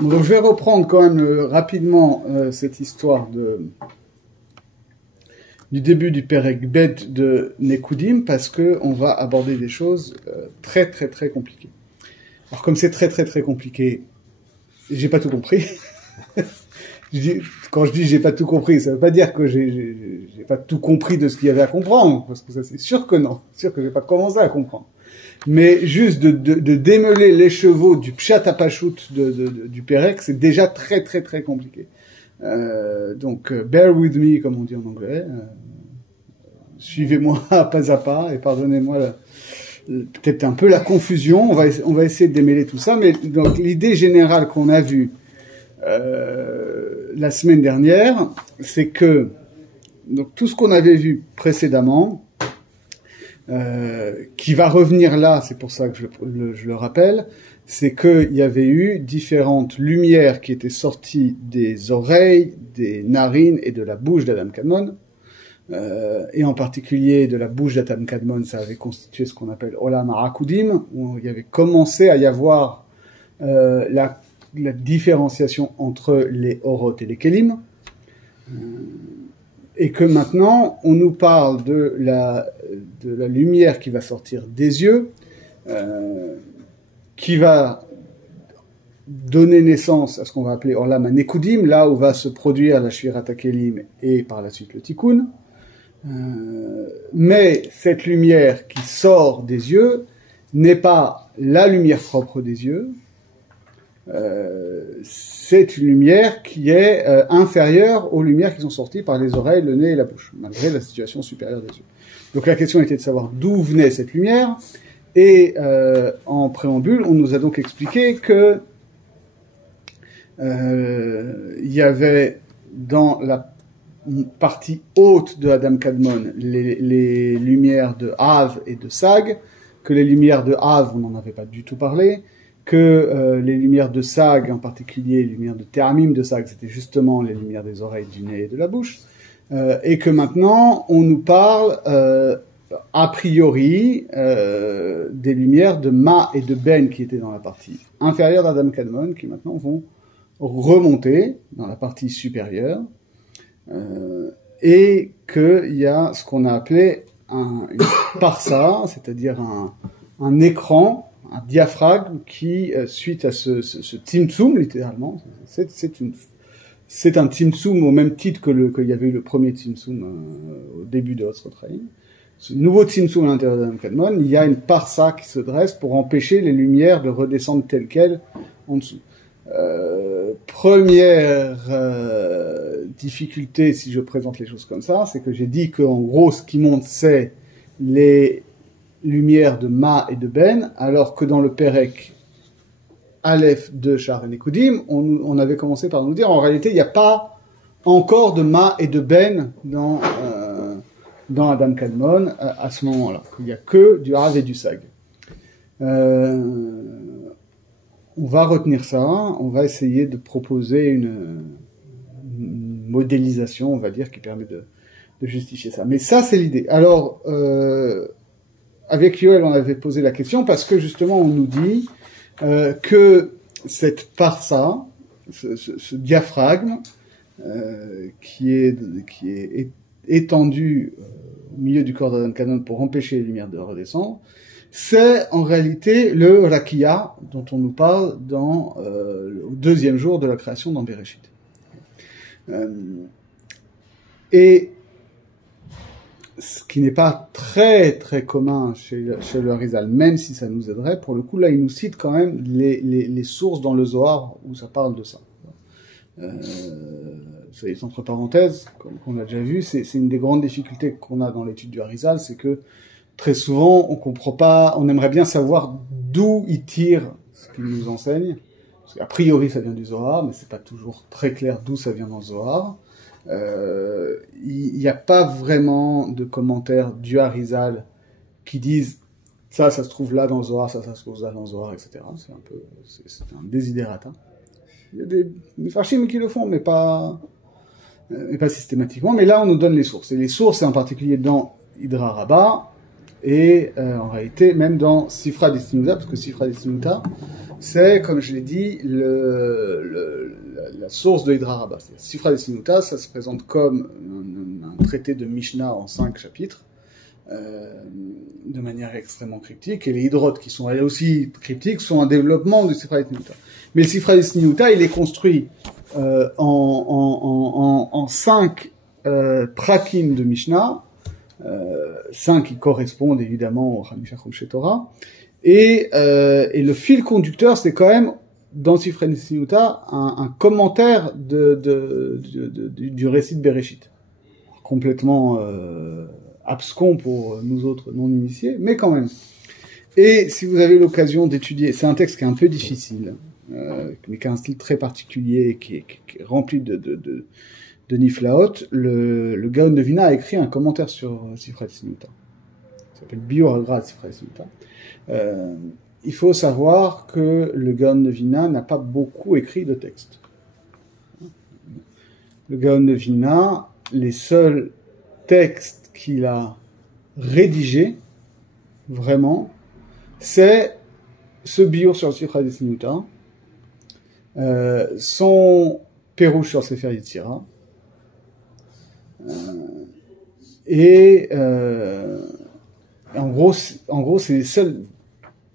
Bon, donc je vais reprendre quand même rapidement cette histoire du début du Perek Bet de Nekudim, parce que on va aborder des choses très très très compliquées. Alors comme c'est très très très compliqué, j'ai pas tout compris. Quand je dis j'ai pas tout compris, ça veut pas dire que j'ai pas tout compris de ce qu'il y avait à comprendre, parce que ça c'est sûr que non, c'est sûr que j'ai pas commencé à comprendre. Mais juste de démêler les chevaux du pshat à pachout du Perek, c'est déjà très très très compliqué. Donc bear with me, comme on dit en anglais. Suivez-moi pas à pas et pardonnez-moi peut-être un peu la confusion. On va essayer de démêler tout ça, mais donc l'idée générale qu'on a vue la semaine dernière, c'est que donc tout ce qu'on avait vu précédemment, qui va revenir là, c'est pour ça que je le rappelle, c'est qu'il y avait eu différentes lumières qui étaient sorties des oreilles, des narines et de la bouche d'Adam Kadmon, et en particulier de la bouche d'Adam Kadmon, ça avait constitué ce qu'on appelle Olam HaRakudim, où il y avait commencé à y avoir la différenciation entre les Orot et les Kelim, et que maintenant on nous parle de la lumière qui va sortir des yeux, qui va donner naissance à ce qu'on va appeler Olam HaNekudim, là où va se produire la Shvirat HaKelim et par la suite le Tikkun. Mais cette lumière qui sort des yeux n'est pas la lumière propre des yeux, c'est une lumière qui est inférieure aux lumières qui sont sorties par les oreilles, le nez et la bouche, malgré la situation supérieure des yeux. Donc la question était de savoir d'où venait cette lumière, et en préambule, on nous a donc expliqué que il y avait dans la partie haute de Adam Kadmon les lumières de Av et de Sag, que les lumières de Av, on n'en avait pas du tout parlé, que les lumières de Sag, en particulier les lumières de Teramim de Sag, c'était justement les lumières des oreilles, du nez et de la bouche, et que maintenant on nous parle a priori des lumières de Ma et de Ben qui étaient dans la partie inférieure d'Adam Kadmon, qui maintenant vont remonter dans la partie supérieure, et qu'il y a ce qu'on a appelé une parsa, c'est-à-dire un écran, un diaphragme qui, suite à ce tzimtzum, littéralement, c'est un tzimtzum au même titre qu'il y avait eu le premier tzimtzum au début de Osrotraim. Ce nouveau tzimtzum à l'intérieur d'Adam Kadmon, il y a une parsa qui se dresse pour empêcher les lumières de redescendre telles quelles en dessous. Première difficulté, si je présente les choses comme ça, c'est que j'ai dit qu'en gros, ce qui monte, c'est les lumières de Ma et de Ben, alors que dans le Perek Aleph de Sha'ar HaNekudim, on avait commencé par nous dire, en réalité, il n'y a pas encore de Ma et de Ben dans Adam Kadmon à ce moment-là. Il n'y a que du Av et du Sag. On va retenir ça, on va essayer de proposer une modélisation, on va dire, qui permet de justifier ça. Mais ça, c'est l'idée. Alors, avec Yoel, on avait posé la question parce que justement, on nous dit que cette parsa, ce diaphragme, qui est étendu au milieu du corps d'Adam Kadmon pour empêcher les lumières de redescendre, c'est en réalité le Rakia dont on nous parle au deuxième jour de la création dans Bereshit. Et ce qui n'est pas très très commun chez le Harizal, même si ça nous aiderait, pour le coup là il nous cite quand même les sources dans le Zohar où ça parle de ça. C'est entre parenthèses, comme on l'a déjà vu, c'est une des grandes difficultés qu'on a dans l'étude du Harizal, c'est que très souvent, on comprend pas, on aimerait bien savoir d'où il tire ce qu'il nous enseigne. Parce qu'a priori, ça vient du Zohar, mais c'est pas toujours très clair d'où ça vient dans le Zohar. Il n'y a pas vraiment de commentaires du Harizal qui disent ça se trouve là dans le Zohar, ça se trouve là dans le Zohar, etc. C'est un désidérata. Il y a des Mefarshim qui le font, mais pas systématiquement. Mais là, on nous donne les sources. Et les sources, c'est en particulier dans Hydra Rabbah, et en réalité même dans Sifra Destinuta, parce que Sifra Destinuta, c'est, comme je l'ai dit, la source de Hydra Rabbah. Sifra Destinuta, ça se présente comme un traité de Mishnah en 5 chapitres, de manière extrêmement cryptique, et les hydrotes qui sont elles aussi cryptiques sont un développement du Sifra Destinuta. Mais le Sifra Destinuta, il est construit en 5 prakim de Mishnah, 5 qui correspondent évidemment au Hamisha Chomshei Torah, et le fil conducteur, c'est quand même dans Sifra Destinuta un commentaire du récit de Bereshit, complètement abscon pour nous autres non-initiés, mais quand même. Et si vous avez l'occasion d'étudier, c'est un texte qui est un peu difficile, mais qui a un style très particulier, qui est rempli de niflaot. Le Gaon de Vilna a écrit un commentaire sur Sifra Destinuta. Ça s'appelle Biur Hagra Sifra Destinuta. Il faut savoir que le Gaon de Vilna n'a pas beaucoup écrit de textes. Le Gaon de Vilna, les seuls textes qu'il a rédigés, vraiment, c'est ce biur sur le Sifra Destinuta, son pérouche sur Sefer Yetzira, et en gros, c'est les seuls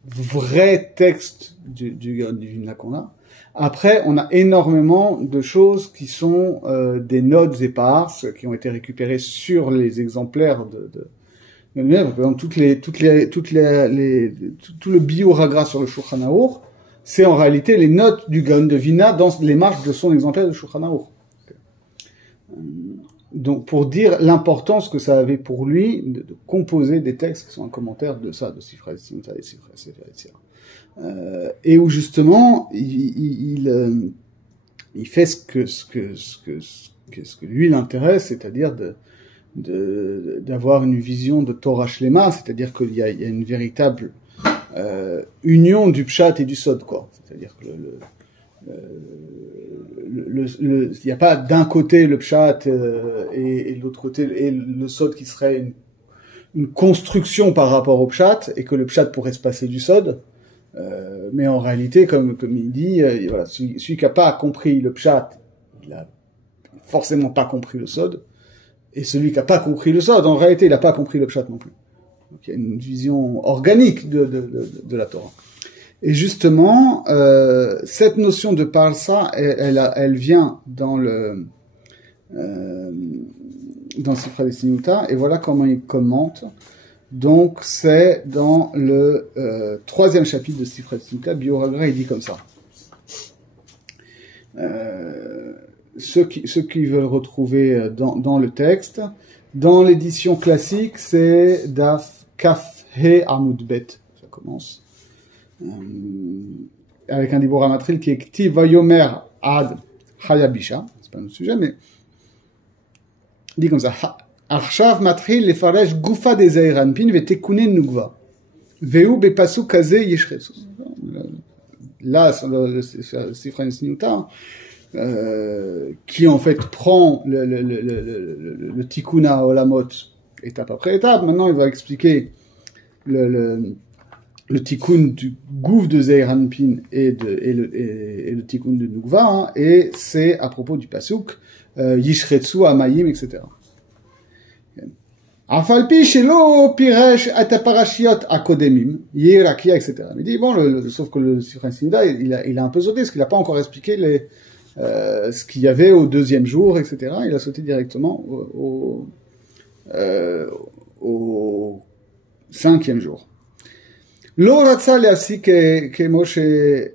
vrais textes du Gaon de Vilna qu'on a. Après, on a énormément de choses qui sont des notes éparses qui ont été récupérées sur les exemplaires par exemple, tout le Biur-Hagra sur le Shulchan Aruch, c'est en réalité les notes du Gaon de Vilna dans les marges de son exemplaire de Shulchan Aruch. Donc, pour dire l'importance que ça avait pour lui de composer des textes qui sont un commentaire de ça, de Sifra Destinuta et Sifra Sefer Yetzira. Et où justement, il fait ce que lui l'intéresse, c'est-à-dire d'avoir une vision de Torah Shlema, c'est-à-dire qu'il y a une véritable union du pshat et du sod, quoi. C'est-à-dire que il n'y a pas d'un côté le pshat et de l'autre côté et le sod qui serait une construction par rapport au pshat, et que le pshat pourrait se passer du sod. Mais en réalité, comme il dit, voilà, celui qui n'a pas compris le pshat, il a forcément pas compris le sod. Et celui qui n'a pas compris le sod, en réalité, il n'a pas compris le pshat non plus. Donc il y a une vision organique de la Torah. Et justement, cette notion de parsa, elle vient dans Sifra Destinuta, et voilà comment il commente. Donc c'est dans le 3e chapitre de Sifra Destinuta, Biur Hagra, il dit comme ça. Ceux qui veulent retrouver dans le texte, dans l'édition classique, c'est Daf Kaf He Amud Bet, ça commence, avec un dibur amatril qui est Ktiv Vayomer Ad Hayabisha, c'est pas notre sujet, mais il dit comme ça: Arshav matril lefaresh gufa de Zeir Anpin vetekune nugva veu bepasuk kaze yishretsu. Là, sur le Sifra Destinuta, qui en fait prend le tikkun olamot étape après étape. Maintenant, il va expliquer le tikkun du gouffre de Zeir Anpin et le tikkun de Nukva, hein, et c'est à propos du pasuk Yishretsu Amayim, etc. Afalpi shelo piresh at parashiot akodemim yirakia, etc. Il dit bon, sauf que le Sifra Destinuta, il a un peu sauté, parce qu'il n'a pas encore expliqué ce qu'il y avait au 2e jour, etc. Il a sauté directement au 5e jour. Lo ratza leasi ke Moshe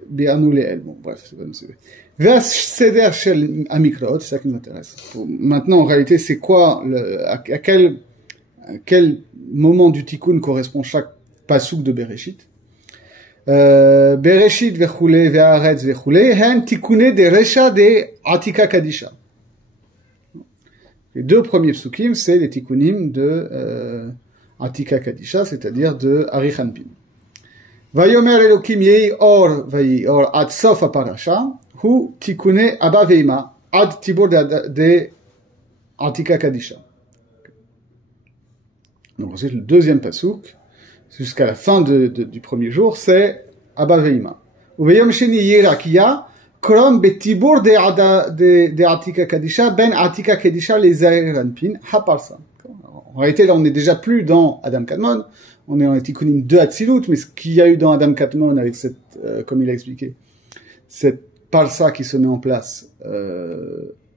bi'anu le'el. Bon, bref, c'est pas une sujet. Vers seder shel amikraot, c'est ça qui nous intéresse. Maintenant, en réalité, c'est quoi à quel moment du tikkun correspond chaque pasuk de Bereshit? Bereshit vechule ve'aretz vechule hen tikkune de resha de Atika Kadisha. Les 2 premiers psukim, c'est les tikkunim de Atika Kadisha, c'est-à-dire de Arich Anpin. Vayomer Elokim yehi or vayi or ad sof aparasha hu tikkune abba veima ad tibur de Atika Kadisha. Donc ensuite le 2e pasuk, jusqu'à la fin du premier jour, c'est Abba Veima. Uveyom Sheni Yerakia, Krom Betibur de Atika Kadisha, Ben Atika Kadisha les Anpin, Haparsa. En réalité, là, on n'est déjà plus dans Adam Kadmon, on est en Tikkunim 2 Atzilut, mais ce qu'il y a eu dans Adam Kadmon avec cette, comme il a expliqué, cette Parsa qui se met en place,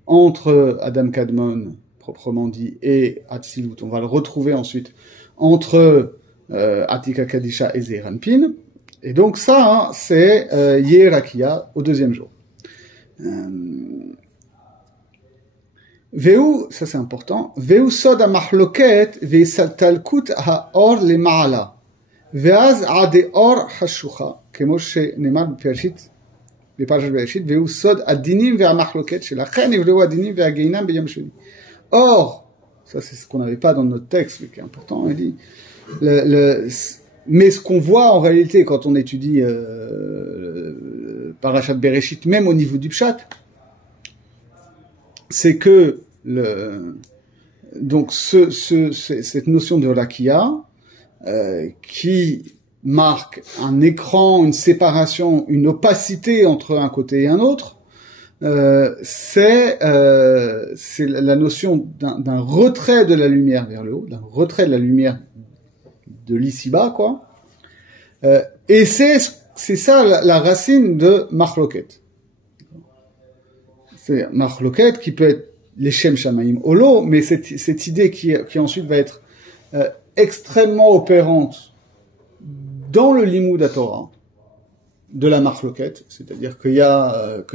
entre Adam Kadmon, proprement dit, et Atzilut. On va le retrouver ensuite entre Atika Kadisha et Zeir Anpin. Et donc ça, c'est Yerakia au deuxième jour. Veu, ça c'est important, Veu sod ha-mahloket ve'saltalkut ha-or le-ma'ala. Ve'az ade or ha-shucha, kemo she'nemar בפרשת בראשית, והוא סוד הדינים והמחלוקת שלכן נבראו הדינים והגיהינום ביום שני. Or, ça c'est ce qu'on n'avait pas dans notre texte, mais qui est important, il dit, mais ce qu'on voit en réalité quand on étudie Parashat Bereshit, même au niveau du Pshat, c'est que donc cette notion de Rakia, qui marque un écran, une séparation, une opacité entre un côté et un autre, c'est la notion d'un retrait de la lumière vers le haut, d'un retrait de la lumière de l'ici-bas, quoi. Et c'est ça la racine de Machloket. C'est Machloket qui peut être les Shem Shamaim Olo, mais cette idée qui ensuite va être extrêmement opérante dans le Limud Torah de la Machloket, c'est-à-dire qu'il y a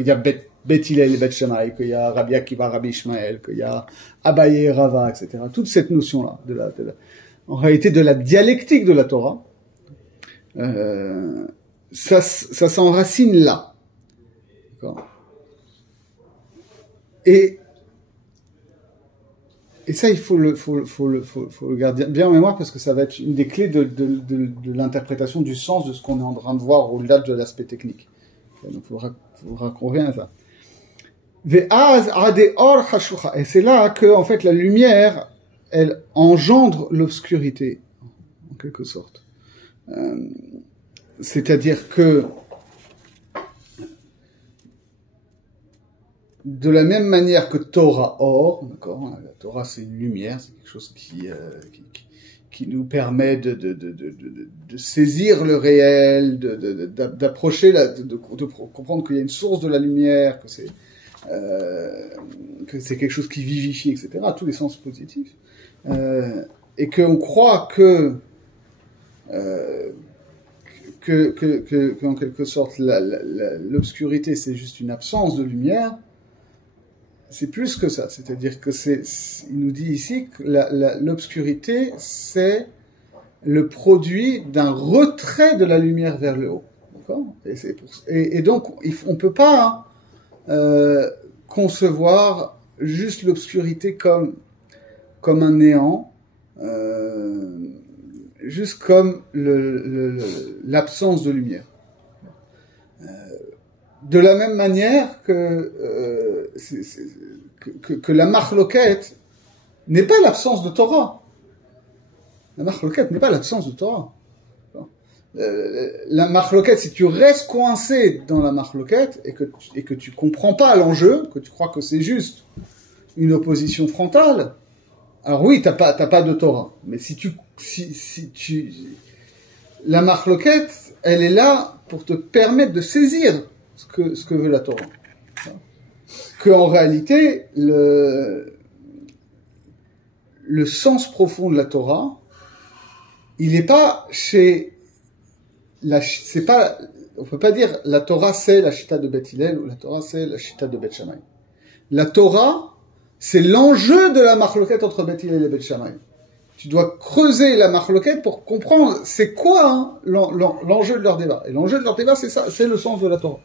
Bet Hillel et Bet Shammai, qu'il y a Rabbi Akiva, Rabbi Ishmael, qu'il y a Abaye, Rava, etc. Toute cette notion-là, en réalité de la dialectique de la Torah, ça s'enracine là. D'accord. Et ça, il faut le garder bien en mémoire parce que ça va être une des clés de l'interprétation du sens de ce qu'on est en train de voir au-delà de l'aspect technique. Donc, il faudra qu'on revienne à ça. Et c'est là que, en fait, la lumière, elle engendre l'obscurité, en quelque sorte. C'est-à-dire que, de la même manière que Torah Or, d'accord, la Torah c'est une lumière, c'est quelque chose qui nous permet de saisir le réel, d'approcher, de comprendre qu'il y a une source de la lumière, que c'est quelque chose qui vivifie, etc., à tous les sens positifs, et qu'on croit que en quelque sorte l'obscurité c'est juste une absence de lumière. C'est plus que ça, c'est-à-dire que il nous dit ici que l'obscurité, c'est le produit d'un retrait de la lumière vers le haut. D'accord ? Et donc, on peut pas concevoir juste l'obscurité comme un néant, juste comme l'absence de lumière. De la même manière que la Machloket n'est pas l'absence de Torah. La Machloket n'est pas l'absence de Torah. La Machloket, si tu restes coincé dans la Machloket et que tu comprends pas l'enjeu, que tu crois que c'est juste une opposition frontale, alors oui, t'as pas de Torah. Mais la Machloket, elle est là pour te permettre de saisir ce que veut la Torah. Que en réalité, le sens profond de la Torah, il n'est pas on peut pas dire la Torah c'est la Shita de Beth Hillel ou la Torah c'est la Shita de Beth Shammai. La Torah, c'est l'enjeu de la Machloket entre Beth Hillel et Beth Shammai. Tu dois creuser la Machloket pour comprendre c'est quoi l'enjeu de leur débat. Et l'enjeu de leur débat, c'est ça, c'est le sens de la Torah.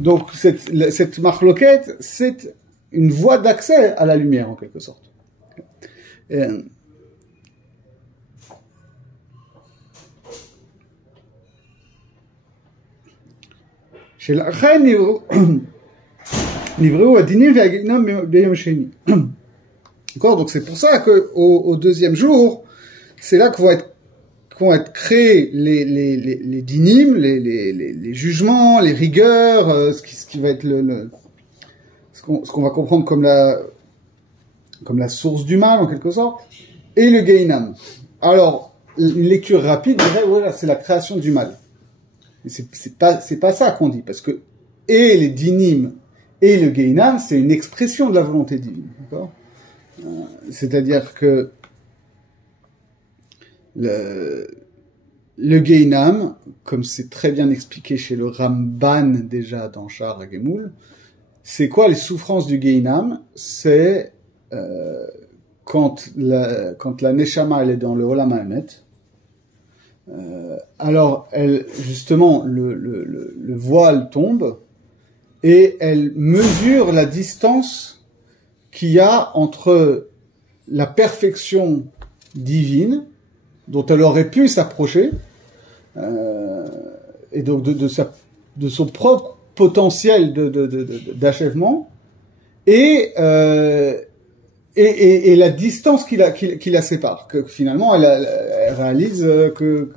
Donc cette Machloket, c'est une voie d'accès à la lumière en quelque sorte. D'accord, donc c'est pour ça que au deuxième jour, c'est là que vont être vont être créés les dynim, les jugements, les rigueurs, ce qui va être ce qu'on va comprendre comme la source du mal en quelque sorte, et le Gehinam. Alors, une lecture rapide dirait, voilà, c'est la création du mal. Mais c'est pas ça qu'on dit, parce que et les dynim et le Gehinam, c'est une expression de la volonté divine, d'accord? C'est-à-dire que le Gehinam, comme c'est très bien expliqué chez le Ramban déjà dans Sha'ar HaGemul, c'est quoi les souffrances du Gehinam? C'est quand la Neshama elle est dans le Olam HaEmet, alors justement le voile tombe et elle mesure la distance qu'il y a entre la perfection divine dont elle aurait pu s'approcher et donc de son propre potentiel d'achèvement et la distance qui la sépare, que finalement elle réalise que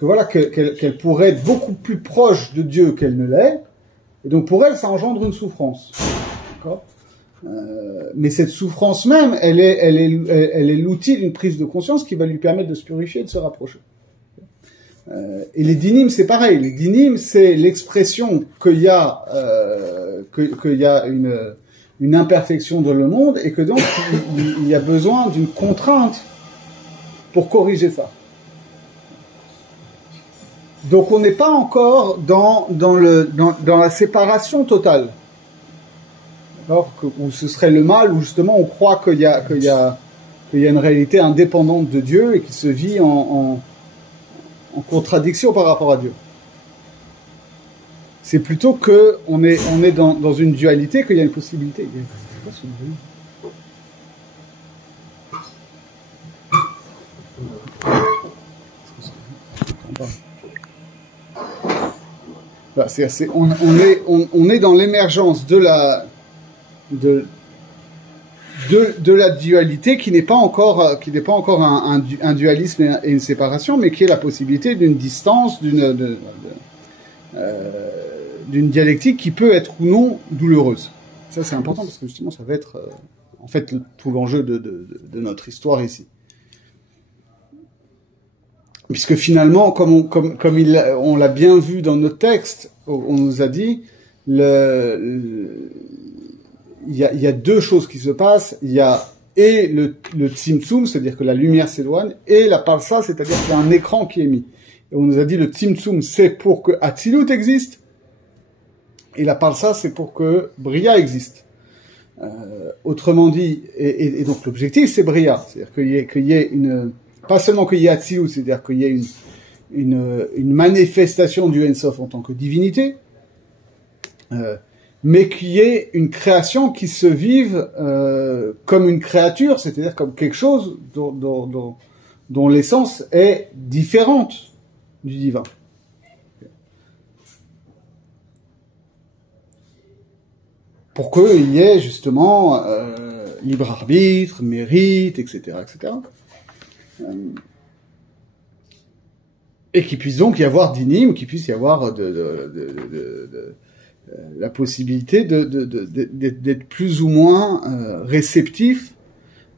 voilà qu'elle pourrait être beaucoup plus proche de Dieu qu'elle ne l'est, et donc pour elle ça engendre une souffrance, d'accord. Mais cette souffrance même, elle est l'outil d'une prise de conscience qui va lui permettre de se purifier et de se rapprocher. Et les dynim, c'est pareil. Les dynim, c'est l'expression qu'il y a une imperfection dans le monde et que donc il y a besoin d'une contrainte pour corriger ça. Donc on n'est pas encore dans la séparation totale. Alors, où ce serait le mal, où justement on croit qu'il y a une réalité indépendante de Dieu et qui se vit en contradiction par rapport à Dieu. C'est plutôt que on est dans une dualité, qu'il y a une possibilité. C'est quoi ce bruit ? Voilà, on est dans l'émergence de la dualité qui n'est pas encore un dualisme et une séparation, mais qui est la possibilité d'une distance, d'une dialectique qui peut être ou non douloureuse. Ça c'est important parce que justement ça va être en fait tout l'enjeu de notre histoire ici. Puisque finalement, comme on l'a bien vu dans nos textes, on nous a dit il y a deux choses qui se passent. Il y a et le tzimtzum, c'est-à-dire que la lumière s'éloigne, et la parsa, c'est-à-dire qu'il y a un écran qui est mis. Et on nous a dit le tzimtzum, c'est pour que Atzilut existe, et la parsa, c'est pour que Bria existe. Autrement dit, et donc l'objectif, c'est Bria, c'est-à-dire qu'il y ait pas seulement qu'il y ait Atzilut, c'est-à-dire qu'il y ait une manifestation du Ein-Sof en tant que divinité, mais qu'il y ait une création qui se vive comme une créature, c'est-à-dire comme quelque chose dont l'essence est différente du divin. Pour qu'il y ait justement libre arbitre, mérite, etc., etc. Et qu'il puisse donc y avoir dinim, qu'il puisse y avoir la possibilité d'être plus ou moins réceptif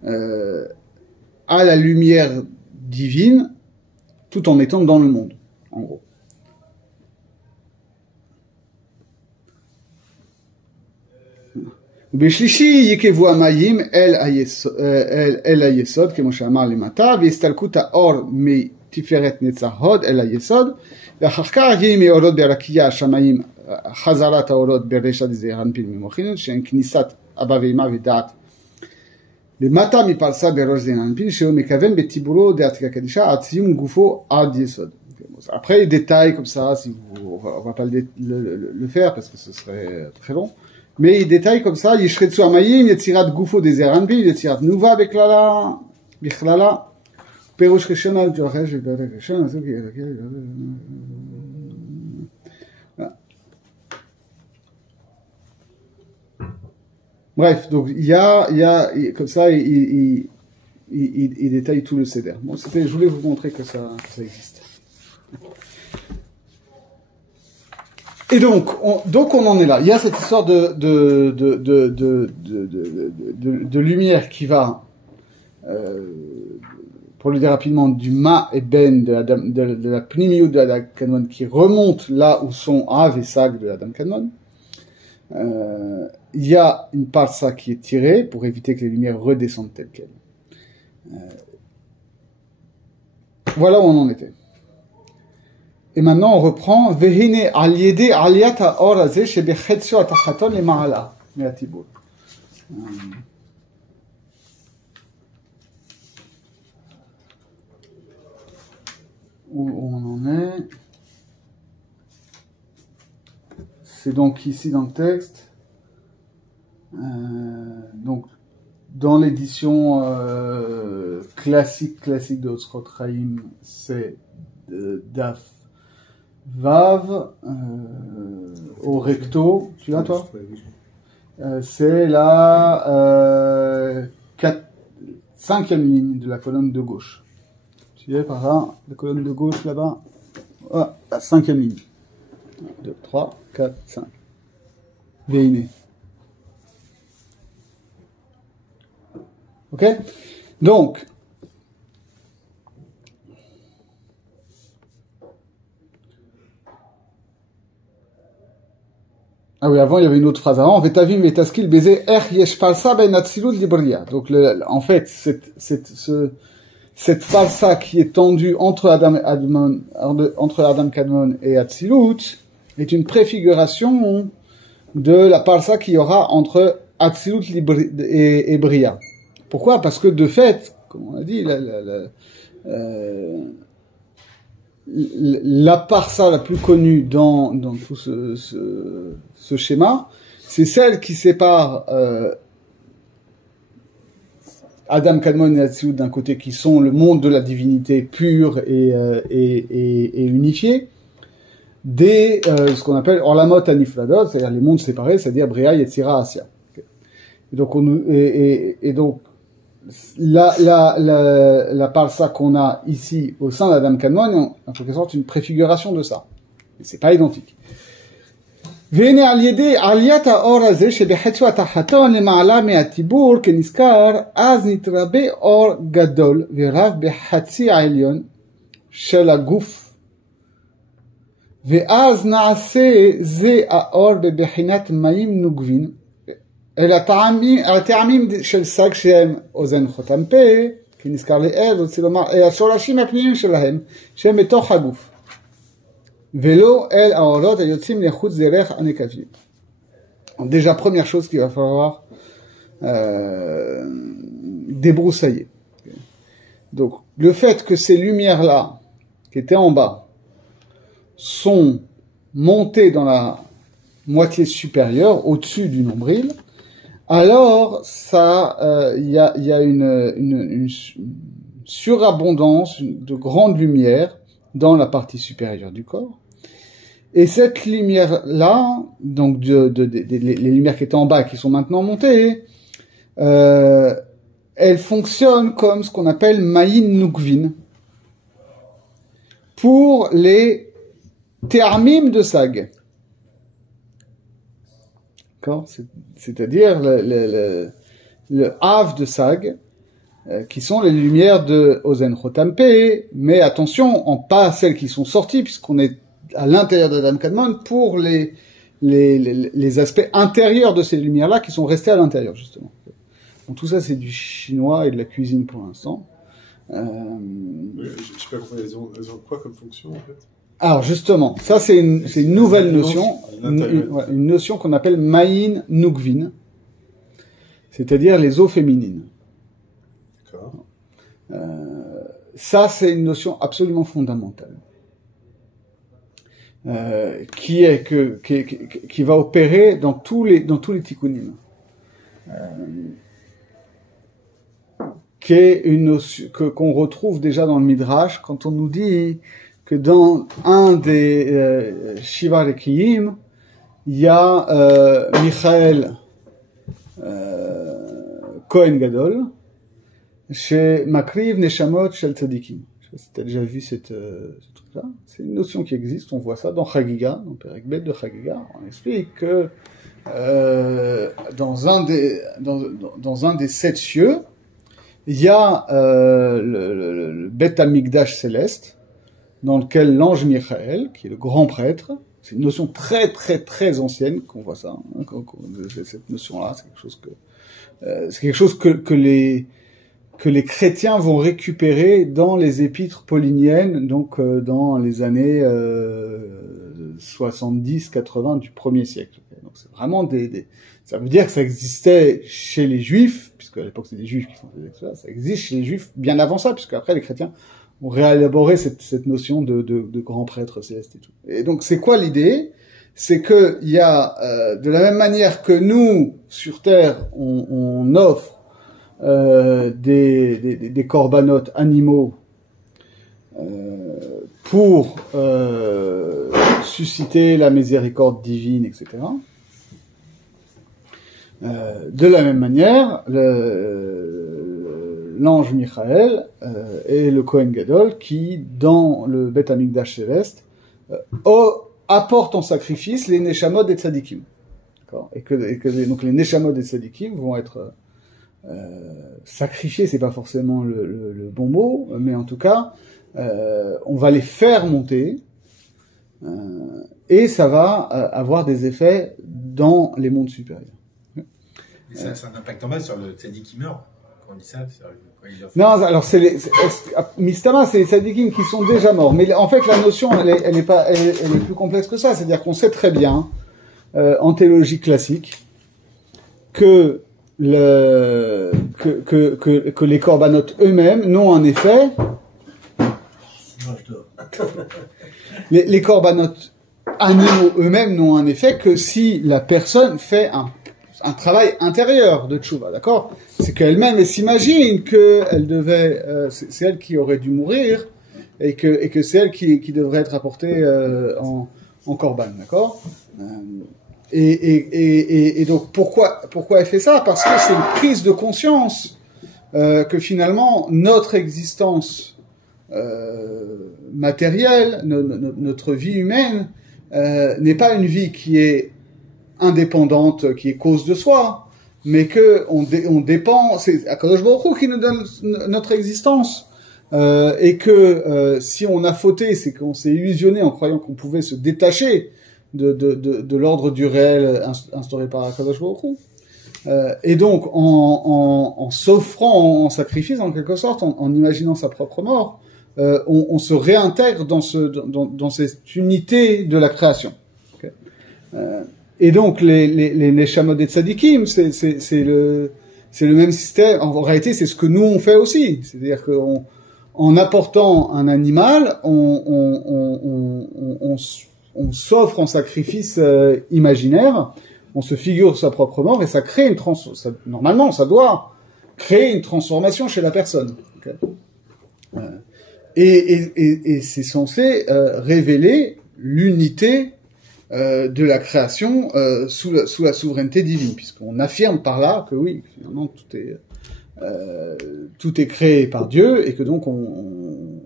à la lumière divine, tout en étant dans le monde, en gros. בשלישי יקבו המים אל היסוד, כמו שאמר למטה, והסתלקות האור מתפארת נצח הוד אל היסוד, ואחר כך יהי מאורות ברקיע השמיים חזרת האורות ברשע דזעיר אנפין ממוחין, שהן כניסת אבא ואמא ודעת. למטה מפרסה בראש זעיר אנפין, שהוא מכוון בטיבורו דעתיקה קדישה, עד סיום גופו עד יסוד. Après, les détails comme ça, on va pas le faire parce que ce serait très long. Mais il détaille comme ça, Yishretsu Amayim, Yetzirat Gufo des Eranbi, Yetzirat Nuva Beklala, Bichlala, Perush Rishona, Joresh, Rishona, bref, donc il y a comme ça, il il détaille tout le Seder. Bon, je voulais vous montrer que ça existe. Et donc on en est là. Il y a cette histoire de lumière qui va, pour le dire rapidement, du Ma et Ben de la Pnimiut de Adam Kadmon qui remonte là où sont Av et Sag de Adam Kadmon. Il y a une parsa qui est tirée pour éviter que les lumières redescendent telles quelles. Voilà où on en était. Et maintenant, on reprend Vehine al-yede aliyat ha'or hazeh shebechetzio atachaton lema'ala me'atibur. Où on en est? C'est donc ici dans le texte. Donc, dans l'édition classique de Otzrot Chaim, c'est Daf Vav au recto. Tu l'as, toi? C'est la 5e ligne de la colonne de gauche. Tu es par là, la colonne de gauche là-bas. Ah, la 5e ligne. 1, 2, 3, 4, 5. Veine. Ok? Donc, ah oui, avant, il y avait une autre phrase avant. Vetavim vetaskil baiser er yesh parsa ben atzilut libria. Donc, en fait, cette parsa qui est tendue entre Adam Kadmon et Atzilut est une préfiguration de la parsa qu'il y aura entre Atzilut et Bria. Pourquoi? Parce que de fait, comme on a dit, la parsa la plus connue dans tout ce schéma, c'est celle qui sépare Adam Kadmon et Atzilut d'un côté, qui sont le monde de la divinité pure et unifiée, des ce qu'on appelle Orlamot Anifladot, c'est-à-dire les mondes séparés, c'est-à-dire Bria, Yetzira, Asya. Et donc donc la parsa qu'on a ici au sein d'Adam Kadmon est en quelque sorte une préfiguration de ça. Mais c'est pas identique. והנה על ידי עליית האור הזה שבחצו התחתון למעלה מהטיבור כנזכר, אז נתרבה אור גדול ורב בחצי העליון של הגוף. ואז נעשה זה האור בבחינת מים נוגבין, אל הטעמים של סג שהם אוזן חותם פה, כנזכר לעיל, רוצה לומר, השורשים הפנימיים שלהם, שהם בתוך הגוף. Vélo, el aorot ayotzim lechutz derech anekavim. Déjà, première chose qu'il va falloir débroussailler. Donc, le fait que ces lumières-là, qui étaient en bas, sont montées dans la moitié supérieure, au-dessus du nombril, alors ça, il y a une surabondance de grande lumière dans la partie supérieure du corps. Et cette lumière-là, donc les lumières qui étaient en bas, qui sont maintenant montées, elles fonctionnent comme ce qu'on appelle Maïn Nukvin pour les Te'amim de Sag. D'accord? C'est-à-dire le Av de Sag, qui sont les lumières de Ozen Chotampe, mais attention, pas celles qui sont sorties, puisqu'on est à l'intérieur d'Adam Kadmon, pour les aspects intérieurs de ces lumières-là qui sont restés à l'intérieur, justement. Donc tout ça, c'est du chinois et de la cuisine pour l'instant. Je sais pas compris, elles ont quoi comme fonction, en fait? Alors justement, ça c'est une nouvelle notion, une notion qu'on appelle Maïn Nukvin, c'est-à-dire les eaux féminines. D'accord. Ça c'est une notion absolument fondamentale, qui va opérer dans tous les tikkunim, qui est une notion qu'on retrouve déjà dans le Midrash quand on nous dit que dans un des Shiva Rekiim, il y a Michael Kohen Gadol, chez Makriv Neshamot Shel Tzadikim. Je sais pas si t'as déjà vu ce truc-là. C'est une notion qui existe, on voit ça dans Chagiga, dans Perek Bet de Chagiga. On explique que dans un des 7 cieux, il y a le Bet Hamikdash céleste, dans lequel l'ange Michael, qui est le grand prêtre, c'est une notion très très très ancienne qu'on voit ça. Hein, cette notion-là, c'est quelque chose que les chrétiens vont récupérer dans les épîtres pauliniennes, donc dans les années 70-80 du 1er siècle. Donc c'est vraiment ça veut dire que ça existait chez les juifs, puisque à l'époque c'est des juifs qui font ça existe chez les juifs bien avant ça, puisque après les chrétiens ont réélaboré cette notion de grand prêtre céleste et tout. Et donc c'est quoi l'idée? C'est que il y a de la même manière que nous sur terre on offre des corbanotes animaux pour susciter la miséricorde divine, etc. De la même manière, l'ange Michael est le Kohen Gadol qui, dans le Bet Hamikdash céleste, apporte en sacrifice les Neshamot des Tzadikim. D'accord ? Et que donc les Neshamot des Tzadikim vont être sacrifiés, c'est pas forcément le bon mot, mais en tout cas, on va les faire monter, et ça va avoir des effets dans les mondes supérieurs. Et ça a un impact en bas sur le tzaddik qui meurt. Quand on dit ça, non, alors Mistama, c'est les tzadikim qui sont déjà morts. Mais en fait, la notion, elle est plus complexe que ça. C'est-à-dire qu'on sait très bien, en théologie classique, que les corbanotes eux-mêmes n'ont un effet. Les corbanotes animaux eux-mêmes n'ont un effet que si la personne fait un travail intérieur de tchouva, d'accord? C'est qu'elle-même, elle s'imagine qu'elle devait, c'est elle qui aurait dû mourir, et que c'est elle qui devrait être apportée en korban, d'accord? Et donc pourquoi elle fait ça? Parce que c'est une prise de conscience que finalement notre existence matérielle, notre vie humaine n'est pas une vie qui est indépendante, qui est cause de soi, mais que on dépend. C'est Akadosh Baruch Hu qui nous donne notre existence, et que si on a fauté, c'est qu'on s'est illusionné en croyant qu'on pouvait se détacher de l'ordre du réel instauré par Akadosh Baruch Hu. Et donc en s'offrant en sacrifice en quelque sorte, en imaginant sa propre mort, on se réintègre dans cette unité de la création. Okay. Et donc les Neshamot des Tzadikim, c'est le même système. En réalité, c'est ce que nous on fait aussi. C'est-à-dire qu'en apportant un animal, on s'offre en sacrifice imaginaire, on se figure sa propre mort et ça crée normalement, ça doit créer une transformation chez la personne. Okay. Et c'est censé révéler l'unité de la création sous la souveraineté divine, puisqu'on affirme par là que oui, finalement tout est créé par Dieu et que donc on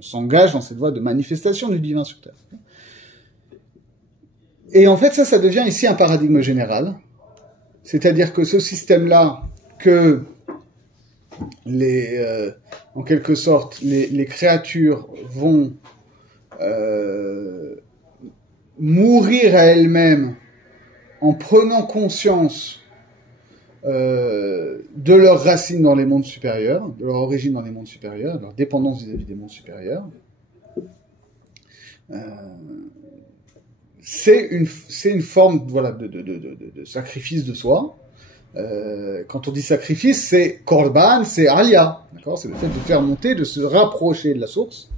s'engage dans cette voie de manifestation du divin sur terre. Et en fait, ça devient ici un paradigme général, c'est-à-dire que ce système-là, que en quelque sorte, les créatures vont mourir à elles-mêmes en prenant conscience de leurs racines dans les mondes supérieurs, de leur origine dans les mondes supérieurs, de leur dépendance vis-à-vis des mondes supérieurs. C'est une forme, voilà, de sacrifice de soi. Quand on dit sacrifice, c'est korban, c'est alia, d'accord? C'est le fait de faire monter, de se rapprocher de la source.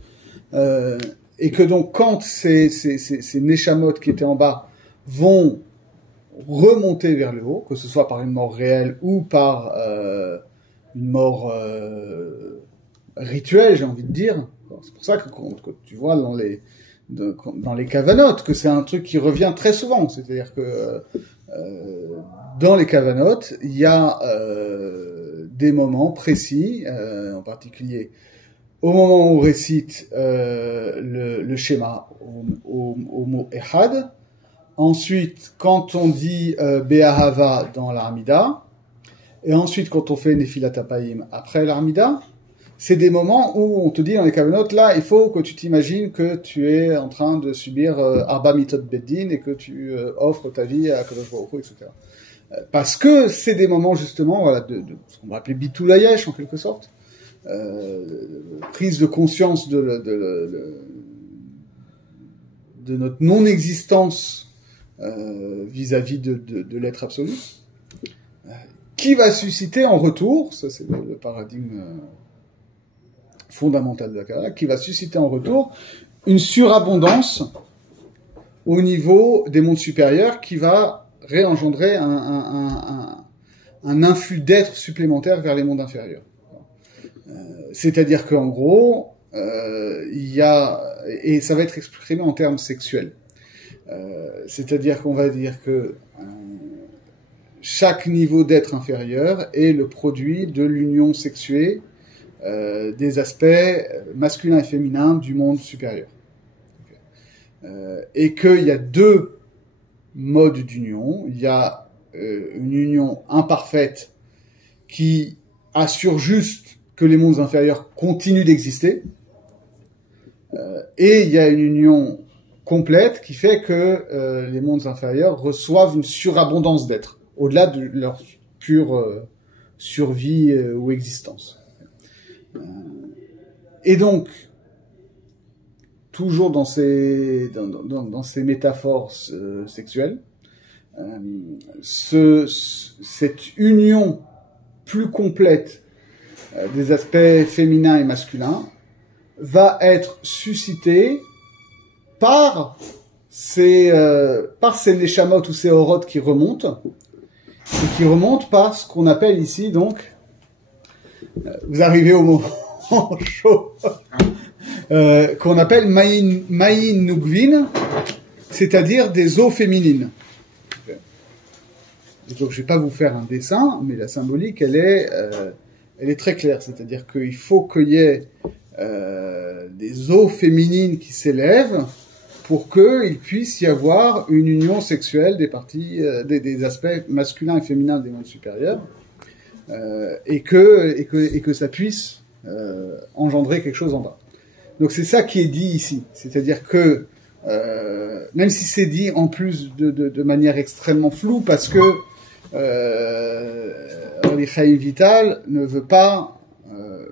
Et que donc, quand ces neshamot qui étaient en bas vont remonter vers le haut, que ce soit par une mort réelle ou par une mort rituelle, j'ai envie de dire. C'est pour ça que tu vois dans les cavanotes que c'est un truc qui revient très souvent. C'est-à-dire que dans les Kavanot, il y a des moments précis, en particulier au moment où on récite le schéma au mot Ehad. Ensuite, quand on dit Be'ahava dans l'Armida, et ensuite quand on fait Nefilat Apayim après l'Armida, c'est des moments où on te dit dans les Kavanot, là, il faut que tu t'imagines que tu es en train de subir Arba Mitot Beddin et que tu offres ta vie à Kadosh Baruch Hu, etc. Parce que c'est des moments justement, voilà, de ce qu'on va appeler Bitul Hayesh en quelque sorte, prise de conscience de notre non-existence vis-à-vis de l'être absolu, qui va susciter en retour, ça c'est le paradigme fondamental de la Kabbalah, qui va susciter en retour une surabondance au niveau des mondes supérieurs qui va réengendrer un influx d'êtres supplémentaires vers les mondes inférieurs. C'est-à-dire qu'en gros, il y a, et ça va être exprimé en termes sexuels, c'est-à-dire qu'on va dire que chaque niveau d'être inférieur est le produit de l'union sexuée des aspects masculins et féminins du monde supérieur. Et qu'il y a deux modes d'union. Il y a une union imparfaite qui assure juste que les mondes inférieurs continuent d'exister, et il y a une union complète qui fait que les mondes inférieurs reçoivent une surabondance d'êtres, au-delà de leur pure survie ou existence. Et donc, toujours dans ces métaphores sexuelles, cette union plus complète des aspects féminins et masculins va être suscitée par ces neshamot ou ces orot qui remontent, et qui remontent par ce qu'on appelle ici donc, vous arrivez au moment chaud, qu'on appelle Maïn Nugvin, c'est-à-dire des eaux féminines. Donc je vais pas vous faire un dessin, mais la symbolique elle est très claire, c'est-à-dire qu'il faut qu'il y ait des eaux féminines qui s'élèvent pour qu'il puisse y avoir une union sexuelle des parties, des aspects masculins et féminins des mondes supérieurs, et que ça puisse engendrer quelque chose en bas. Donc c'est ça qui est dit ici, c'est-à-dire que même si c'est dit en plus de manière extrêmement floue, parce que Rabbi Chaim Vital ne veut pas,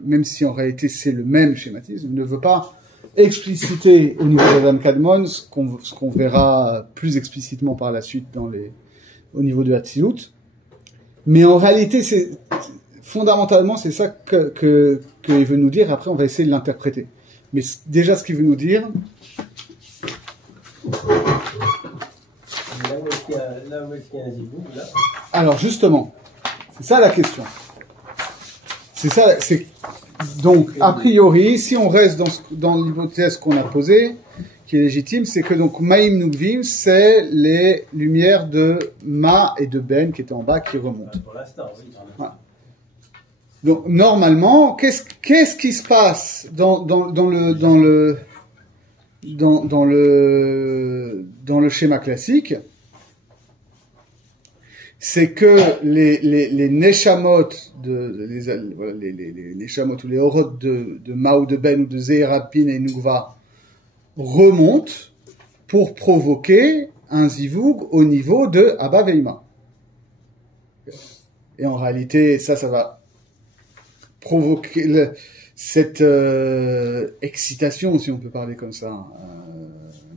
même si en réalité c'est le même schématisme, ne veut pas expliciter au niveau d'Adam Kadmon ce qu'on verra plus explicitement par la suite au niveau de Hatzilut. Mais en réalité, fondamentalement, c'est ça qu'il veut nous dire. Après, on va essayer de l'interpréter. Mais déjà, ce qu'il veut nous dire... Là où est-ce qu'il y a un zibouk, là. Alors, justement, c'est ça la question. Donc, a priori, si on reste dans l'hypothèse qu'on a posée, qui est légitime, c'est que donc Maïm Nugvim, c'est les lumières de Ma et de Ben qui étaient en bas qui remontent. Pour l'instant, oui. Voilà. Donc normalement, qu'est-ce qui se passe dans le schéma classique? C'est que les neshamot les neshamot ou les orot de Ma ou de Ben ou de Zeirapin et Nugva remontent pour provoquer un zivug au niveau de Abba Veima. Et en réalité, ça va provoquer cette excitation, si on peut parler comme ça,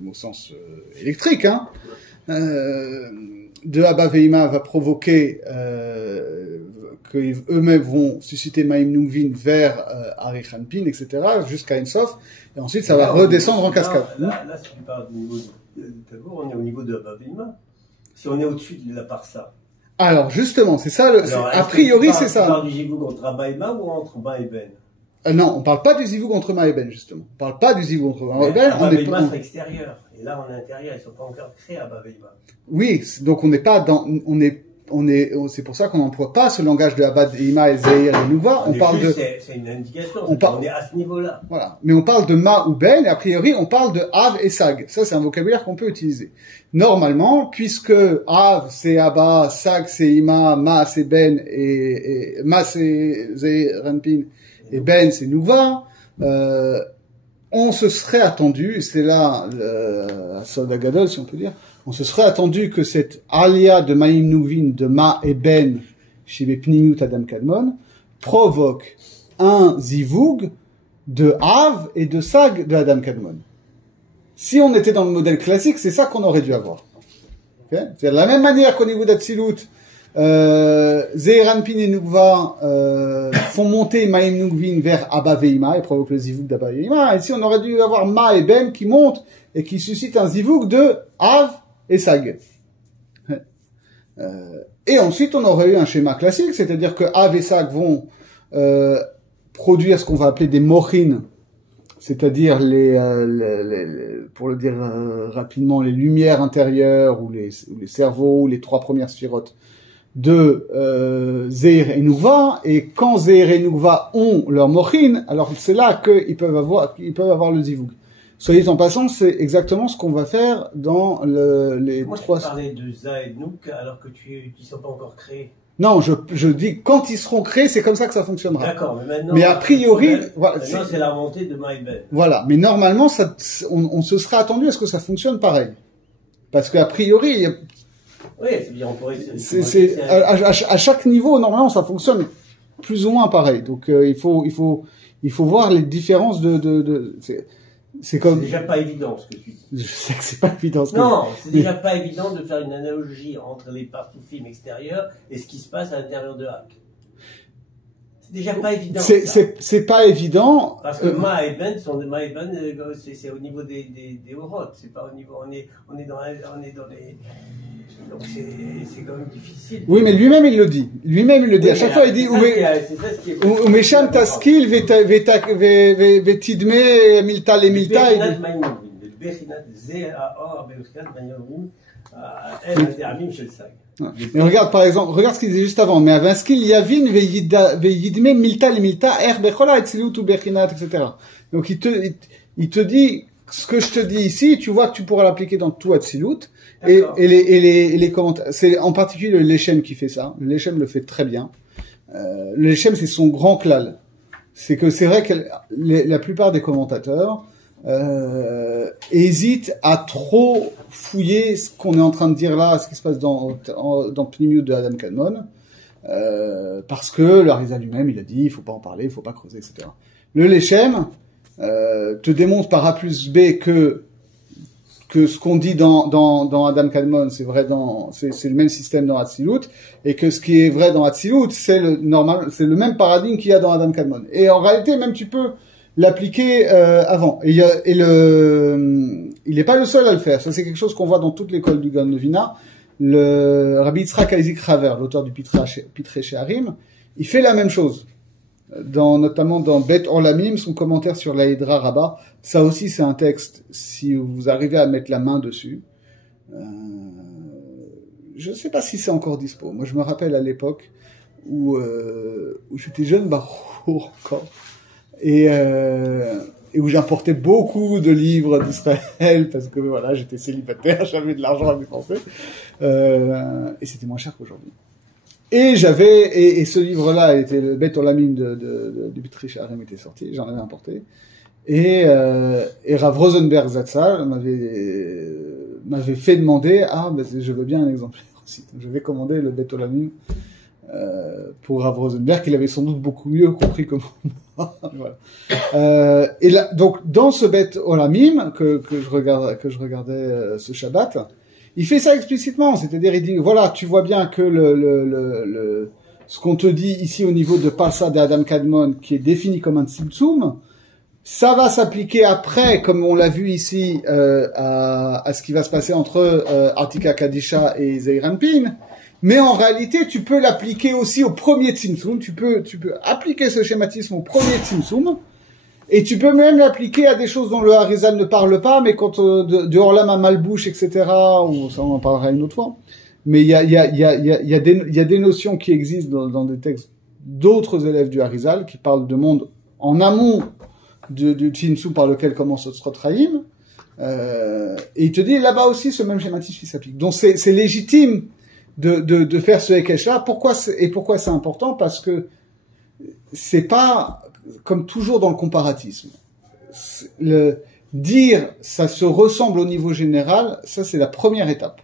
au sens électrique, hein, de Abba Veima va provoquer qu'eux-mêmes vont susciter Maïm Nugvin vers Arichanpin, etc., jusqu'à Ensof, et ensuite ça va redescendre en cascade. Là, si tu parles du niveau de Tabour, on est au niveau de Abba Veima. Si on est au-dessus de la Parsa. Alors justement, c'est ça, a priori c'est ça. Tu parles du Jibouk entre Abba et Ma ou entre Ma et Ben? Non, on parle pas du zivug entre Ma et Ben, justement. On parle pas du zivug entre Ma et Ben. Abba Veima, c'est extérieur. Et là, on est intérieur. Ils sont pas encore créés, Abba Veima. Oui, donc on n'est pas dans, c'est pour ça qu'on n'emploie pas ce langage de Abba Veima et Zeir et Nouva. On parle de, c'est une indication. On est à ce niveau-là. Voilà. Mais on parle de Ma ou Ben, et a priori, on parle de Av et Sag. Ça, c'est un vocabulaire qu'on peut utiliser. Normalement, puisque Av, c'est Abba, Sag, c'est Ima, Ma, c'est Ben, et Ma, c'est Zeir, Ranpin, et Ben, c'est Nouva, on se serait attendu, c'est là, à Soda Gadol, si on peut dire, on se serait attendu que cette alia de Maïm Nouvin, de Ma et Ben, chez Pnimut Adam Kadmon, provoque un zivug de Av et de Sag de Adam Kadmon. Si on était dans le modèle classique, c'est ça qu'on aurait dû avoir. Okay? C'est de la même manière qu'au niveau d'Atsilut, Zeir Anpin et Nukva font monter Maïm Nukvin vers Abba Veima et provoquent le zivug d'Abba Veima. Ici, on aurait dû avoir Ma et Ben qui montent et qui suscitent un zivug de Av et Sag. Et ensuite, on aurait eu un schéma classique, c'est-à-dire que Av et Sag vont produire ce qu'on va appeler des mochin, c'est-à-dire pour le dire rapidement, les lumières intérieures ou les cerveaux ou les trois premières sphirotes de Zeir et Nukva, et quand Zeir et Nukva ont leur mochin, alors c'est là qu'ils peuvent avoir le zivug. Soyez en passant, c'est exactement ce qu'on va faire dans les trois... Moi, tu parlais de Za et de Nouk alors que tu ne sont pas encore créés. Non, je dis quand ils seront créés, c'est comme ça que ça fonctionnera. D'accord, mais maintenant... Mais a priori... Voilà, maintenant, c'est la montée de Ma et Ben. Voilà, mais normalement, on se serait attendu à ce que ça fonctionne pareil. Parce qu'a priori... Oui, c'est bien, on pourrait... à chaque niveau, normalement, ça fonctionne plus ou moins pareil. Donc, il faut voir les différences c'est comme... C'est déjà pas évident, ce que tu dis. Je sais que c'est pas évident. Non, c'est déjà pas évident de faire une analogie entre les partoufim extérieurs et ce qui se passe à l'intérieur de Hak. C'est déjà pas évident. C'est pas évident. Parce que Ma et Ben sont des Ma et Ben, c'est au niveau des Oroth. C'est pas au niveau, on est dans les, donc c'est quand même difficile. Oui, mais lui-même il le dit. À chaque fois il dit ou mesham taskil vetidme milta le milta. Mais regarde par exemple, regarde ce qu'il disait juste avant. Mais avaskil yavin veyidme milta le milta bechola etzilut ou bechinat, etc. Donc il te dit ce que je te dis ici, tu vois que tu pourras l'appliquer dans tout Atzilut. Et les commentaires, c'est en particulier le Leshem qui fait ça. Le Leshem le fait très bien. Le Leshem, c'est son grand klal. C'est que c'est vrai que la plupart des commentateurs hésitent à trop fouiller ce qu'on est en train de dire là, ce qui se passe dans Pnimiut de Adam Kadmon, parce que l'Arizal lui-même, il a dit, il faut pas en parler, il faut pas creuser, etc. Le Leshem te démontre par A plus B que ce qu'on dit dans Adam Kadmon, c'est vrai c'est le même système dans Atzilut, et que ce qui est vrai dans Atzilut, c'est le même paradigme qu'il y a dans Adam Kadmon. Et en réalité, même tu peux l'appliquer avant. Et il n'est pas le seul à le faire. Ça, c'est quelque chose qu'on voit dans toute l'école du Gaon de Vilna. Le Rabbi Yitzhak Isaac Haver, l'auteur du Pitrei She'arim, il fait la même chose. Notamment dans Bet Olamim, son commentaire sur la Hydra Rabbah. Ça aussi, c'est un texte, si vous arrivez à mettre la main dessus. Je ne sais pas si c'est encore dispo. Moi, je me rappelle à l'époque où j'étais jeune, encore, et où j'importais beaucoup de livres d'Israël, parce que voilà, j'étais célibataire, j'avais de l'argent à dépenser, et c'était moins cher qu'aujourd'hui. Et ce livre-là était le Bet Olamim de Pitrei She'arim était sorti, j'en avais importé. Et Rav Rosenberg Zatzal m'avait fait demander, je veux bien un exemplaire aussi. Donc, je vais commander le Bet Olamim, pour Rav Rosenberg, qu'il avait sans doute beaucoup mieux compris que moi. Voilà. Et là, donc, dans ce Bet Olamim, que je regardais, ce Shabbat, il fait ça explicitement, c'est-à-dire il dit voilà, tu vois bien que ce qu'on te dit ici au niveau de Passa d'Adam Kadmon, qui est défini comme un tzimtzum, Ça va s'appliquer après, comme on l'a vu ici, à ce qui va se passer entre Artika Kadisha et Zeir Anpin. Mais en réalité, tu peux l'appliquer aussi au premier Tzimtzum. Tu peux appliquer ce schématisme au premier Tzimtzum. Et tu peux même l'appliquer à des choses dont le Harizal ne parle pas, mais quand de Orlam à Malbouche, etc., ou ça on en parlera une autre fois. Mais il y a des notions qui existent dans des textes d'autres élèves du Harizal qui parlent de monde en amont du Tzimtzum par lequel commence Otzrot Chaim. Et il te dit là-bas aussi ce même schématisme qui s'applique. Donc c'est légitime de faire ce Hekesh-là. Pourquoi c'est important? Parce que c'est pas comme toujours dans le comparatisme. Dire ça se ressemble au niveau général, ça c'est la première étape.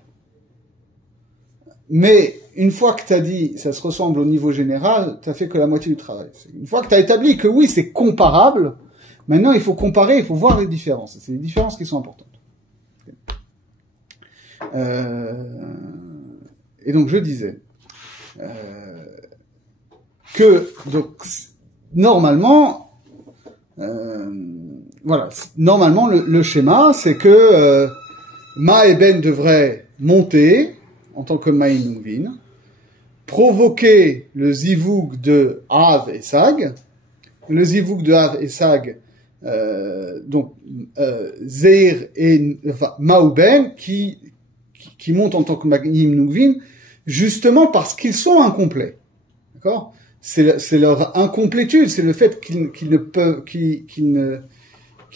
Mais une fois que tu as dit ça se ressemble au niveau général, tu as fait que la moitié du travail. Une fois que tu as établi que oui, c'est comparable, maintenant il faut comparer, il faut voir les différences. C'est les différences qui sont importantes. Et donc je disais que donc normalement normalement le schéma c'est que Ma et Ben devraient monter en tant que Ma'inuvin, provoquer le zivoug de Av et Sag, le zivoug de Av et Sag, Zeir et Ma'uben qui montent en tant que Ma'inuvin, justement parce qu'ils sont incomplets. D'accord? C'est leur incomplétude, c'est le fait qu'ils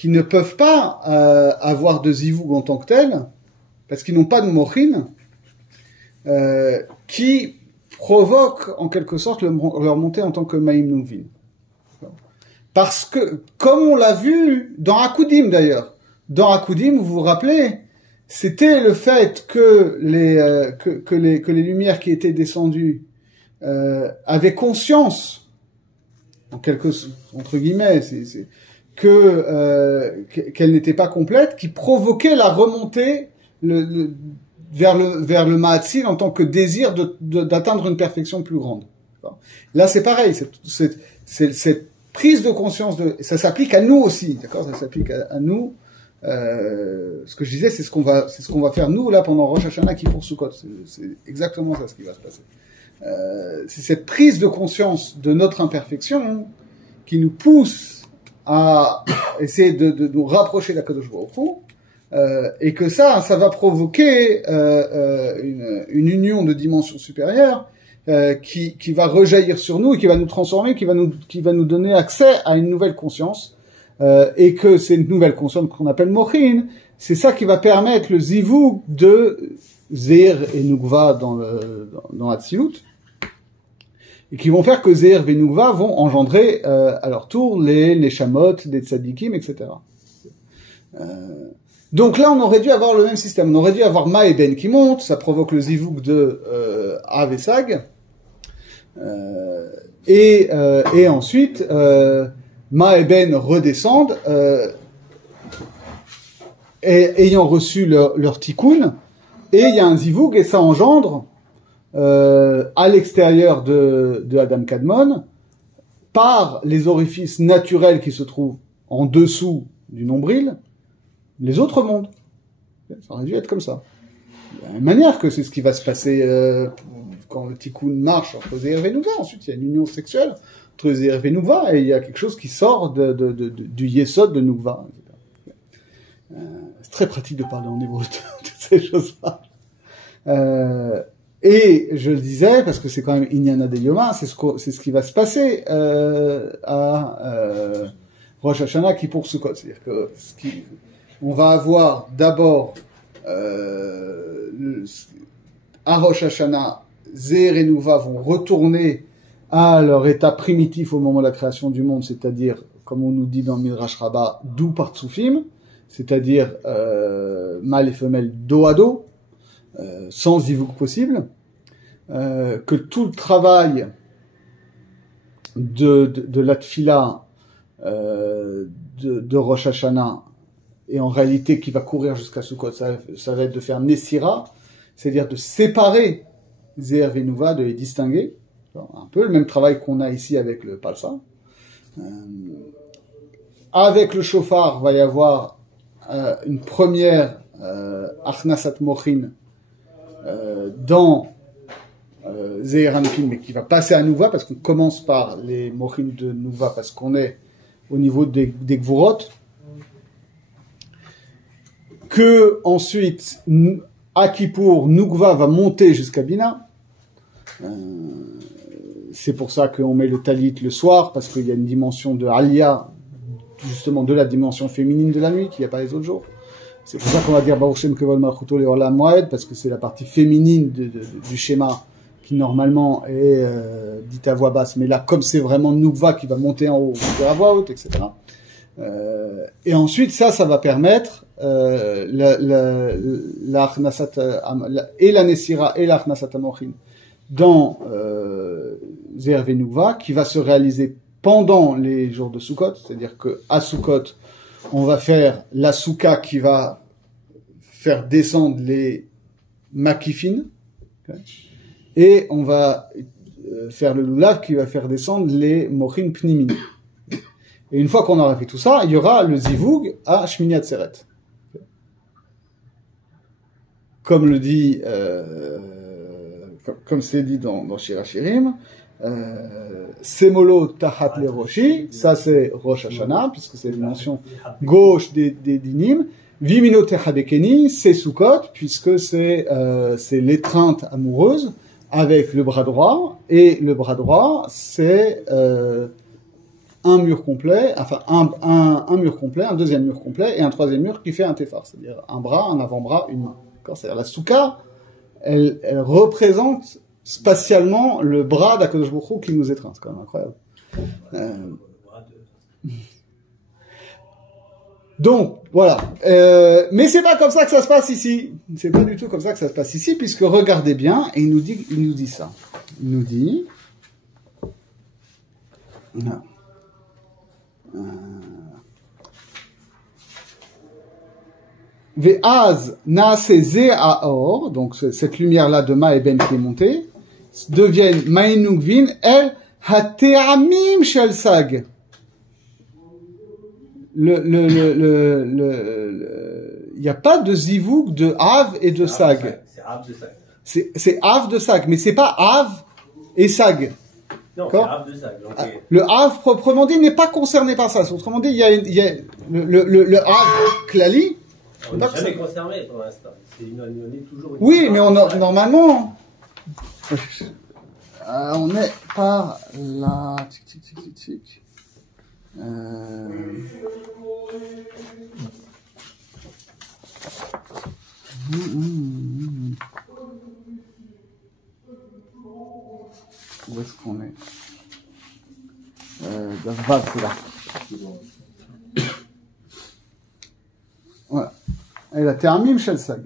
ne peuvent pas avoir de zivoug en tant que tel, parce qu'ils n'ont pas de mochin, qui provoque en quelque sorte leur montée en tant que Ma'im Nuvin. Parce que, comme on l'a vu dans Akudim d'ailleurs, dans Akudim, vous vous rappelez, c'était le fait que les lumières qui étaient descendues avaient conscience, en quelque entre guillemets, qu'elles n'étaient pas complètes, qui provoquaient la remontée vers le Ma'atzil en tant que désir d'atteindre une perfection plus grande. Là, c'est pareil, cette prise de conscience ça s'applique à nous aussi, d'accord? Ça s'applique à nous. Ce que je disais, c'est ce qu'on va faire nous là pendant Rosh Hashanah qui pour Sukkot. C'est exactement ça ce qui va se passer. C'est cette prise de conscience de notre imperfection qui nous pousse à essayer de nous rapprocher de la Kadosh Baruch Hu. Et que ça va provoquer une union de dimensions supérieures qui va rejaillir sur nous et qui va nous transformer, qui va nous donner accès à une nouvelle conscience, et que c'est une nouvelle conscience qu'on appelle Mochin, c'est ça qui va permettre le zivou de Zeir et Nukva dans Hatzilut, et qui vont faire que Zeir et Nukva vont engendrer à leur tour les Neshamot, des Tzadikim, etc. Donc là, on aurait dû avoir le même système. On aurait dû avoir Ma et Ben qui montent, ça provoque le zivouk de Av et Sag. Et ensuite, Ma et Ben redescendent, ayant reçu leur tikkun, et il y a un zivouk, et ça engendre, à l'extérieur de Adam Kadmon, par les orifices naturels qui se trouvent en dessous du nombril, les autres mondes. Ça aurait dû être comme ça. De la même manière que c'est ce qui va se passer quand le tikkun marche entre Zeir et Nukva. Ensuite, il y a une union sexuelle entre Zeir et Nukva, et il y a quelque chose qui sort du Yesod de Nukva. C'est très pratique de parler en hébreu de toutes ces choses-là. Et je le disais, parce que c'est quand même Inyana de Yoma, c'est ce qui va se passer à Rosh Hashanah qui pour Sukkot. C'est-à-dire que on va avoir d'abord à Rosh Hashanah, Zeir et Nukva vont retourner à leur état primitif au moment de la création du monde, c'est-à-dire, comme on nous dit dans le Midrash Rabbah, d'où Partsufim, c'est-à-dire mâle et femelle dos à dos, sans zivouk possible, que tout le travail de la tfila de Rosh Hashanah, et en réalité qui va courir jusqu'à Sukkot, ça va être de faire Nessira, c'est-à-dire de séparer Zeir et Nukva, de les distinguer, un peu le même travail qu'on a ici avec le Palsa. avec le chauffard, va y avoir une première Achnasat Mochin dans Zeir Anpin, mais qui va passer à Nouva, parce qu'on commence par les Mochin de Nouva, parce qu'on est au niveau des Gvurot. Que ensuite, à Kippour, Nukva va monter jusqu'à Bina. C'est pour ça qu'on met le talit le soir, parce qu'il y a une dimension de Aliyah, justement de la dimension féminine de la nuit, qu'il n'y a pas les autres jours. C'est pour ça qu'on va dire Baruch Shem Kevod Malchuto Leolam Moed, parce que c'est la partie féminine du schéma qui normalement est dite à voix basse, mais là, comme c'est vraiment Nukva qui va monter en haut, à voix haute, etc. Et ensuite, ça va permettre la Nesira et la Achnasat Amochin dans Zeir Venouva, qui va se réaliser pendant les jours de Sukkot, c'est-à-dire que à Sukkot, on va faire la Souka qui va faire descendre les Makifin, okay, et on va faire le Lulav qui va faire descendre les Mochin Pnimin. Et une fois qu'on aura fait tout ça, il y aura le Zivug à Shmini Atzeret. Comme le dit, comme c'est dit dans Shir HaShirim, Semolo Tahat le Roshi, ça c'est Rosh Hashanah, puisque c'est la dimension gauche des dinim. Vimino Techabekeni, c'est Sukkot, puisque c'est l'étreinte amoureuse avec le bras droit, et le bras droit, c'est un mur complet, enfin un mur complet, un deuxième mur complet, et un troisième mur qui fait un téphar, c'est-à-dire un bras, un avant-bras, une main. C'est-à-dire la souka, elle représente spatialement le bras d'Akadosh Baruch Hu qui nous étreint. C'est quand même incroyable. Donc, voilà. Mais c'est pas comme ça que ça se passe ici. C'est pas du tout comme ça que ça se passe ici, puisque regardez bien, et il nous dit ça. Il nous dit... Non. Ve'az naase ze aor, donc cette lumière-là de Ma et Ben qui est montée, deviennent Ma'inugvin el hate'amim shel sag. Il n'y a pas de zivug de Av et de Sag. C'est Av de Sag. C'est Av de Sag, mais c'est pas Av et Sag. Non, c'est Av de Sag. Le Av proprement dit n'est pas concerné par ça. Autrement dit, il y a le Av Klali. On n'est jamais concerné pour l'instant. On est toujours. Oui, mais normalement, on est par là. Tic, tic, tic, tic, tic. Où est-ce qu'on est? Vav, c'est là. Voilà. Et la termine shel sag.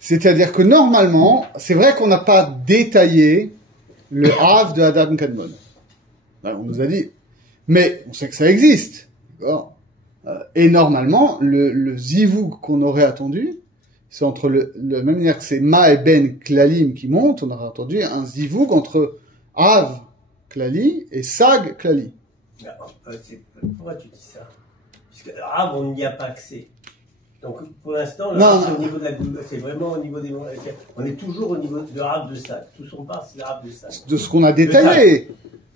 C'est-à-dire que normalement, c'est vrai qu'on n'a pas détaillé le Av de Adam Kadmon. On nous a dit, mais on sait que ça existe. D'accord. Et normalement, le zivug qu'on aurait attendu, c'est entre la même manière que c'est Ma et Ben Klalim qui montent, on aurait attendu un zivug entre Av Klali et Sag Klali. Pourquoi tu dis ça? Puisque Av, on n'y a pas accès. Donc pour l'instant, c'est au niveau de la goule, c'est vraiment au niveau des. On est toujours au niveau de Av de Sag. Tout son part, c'est Av de Sag. De ce qu'on a détaillé.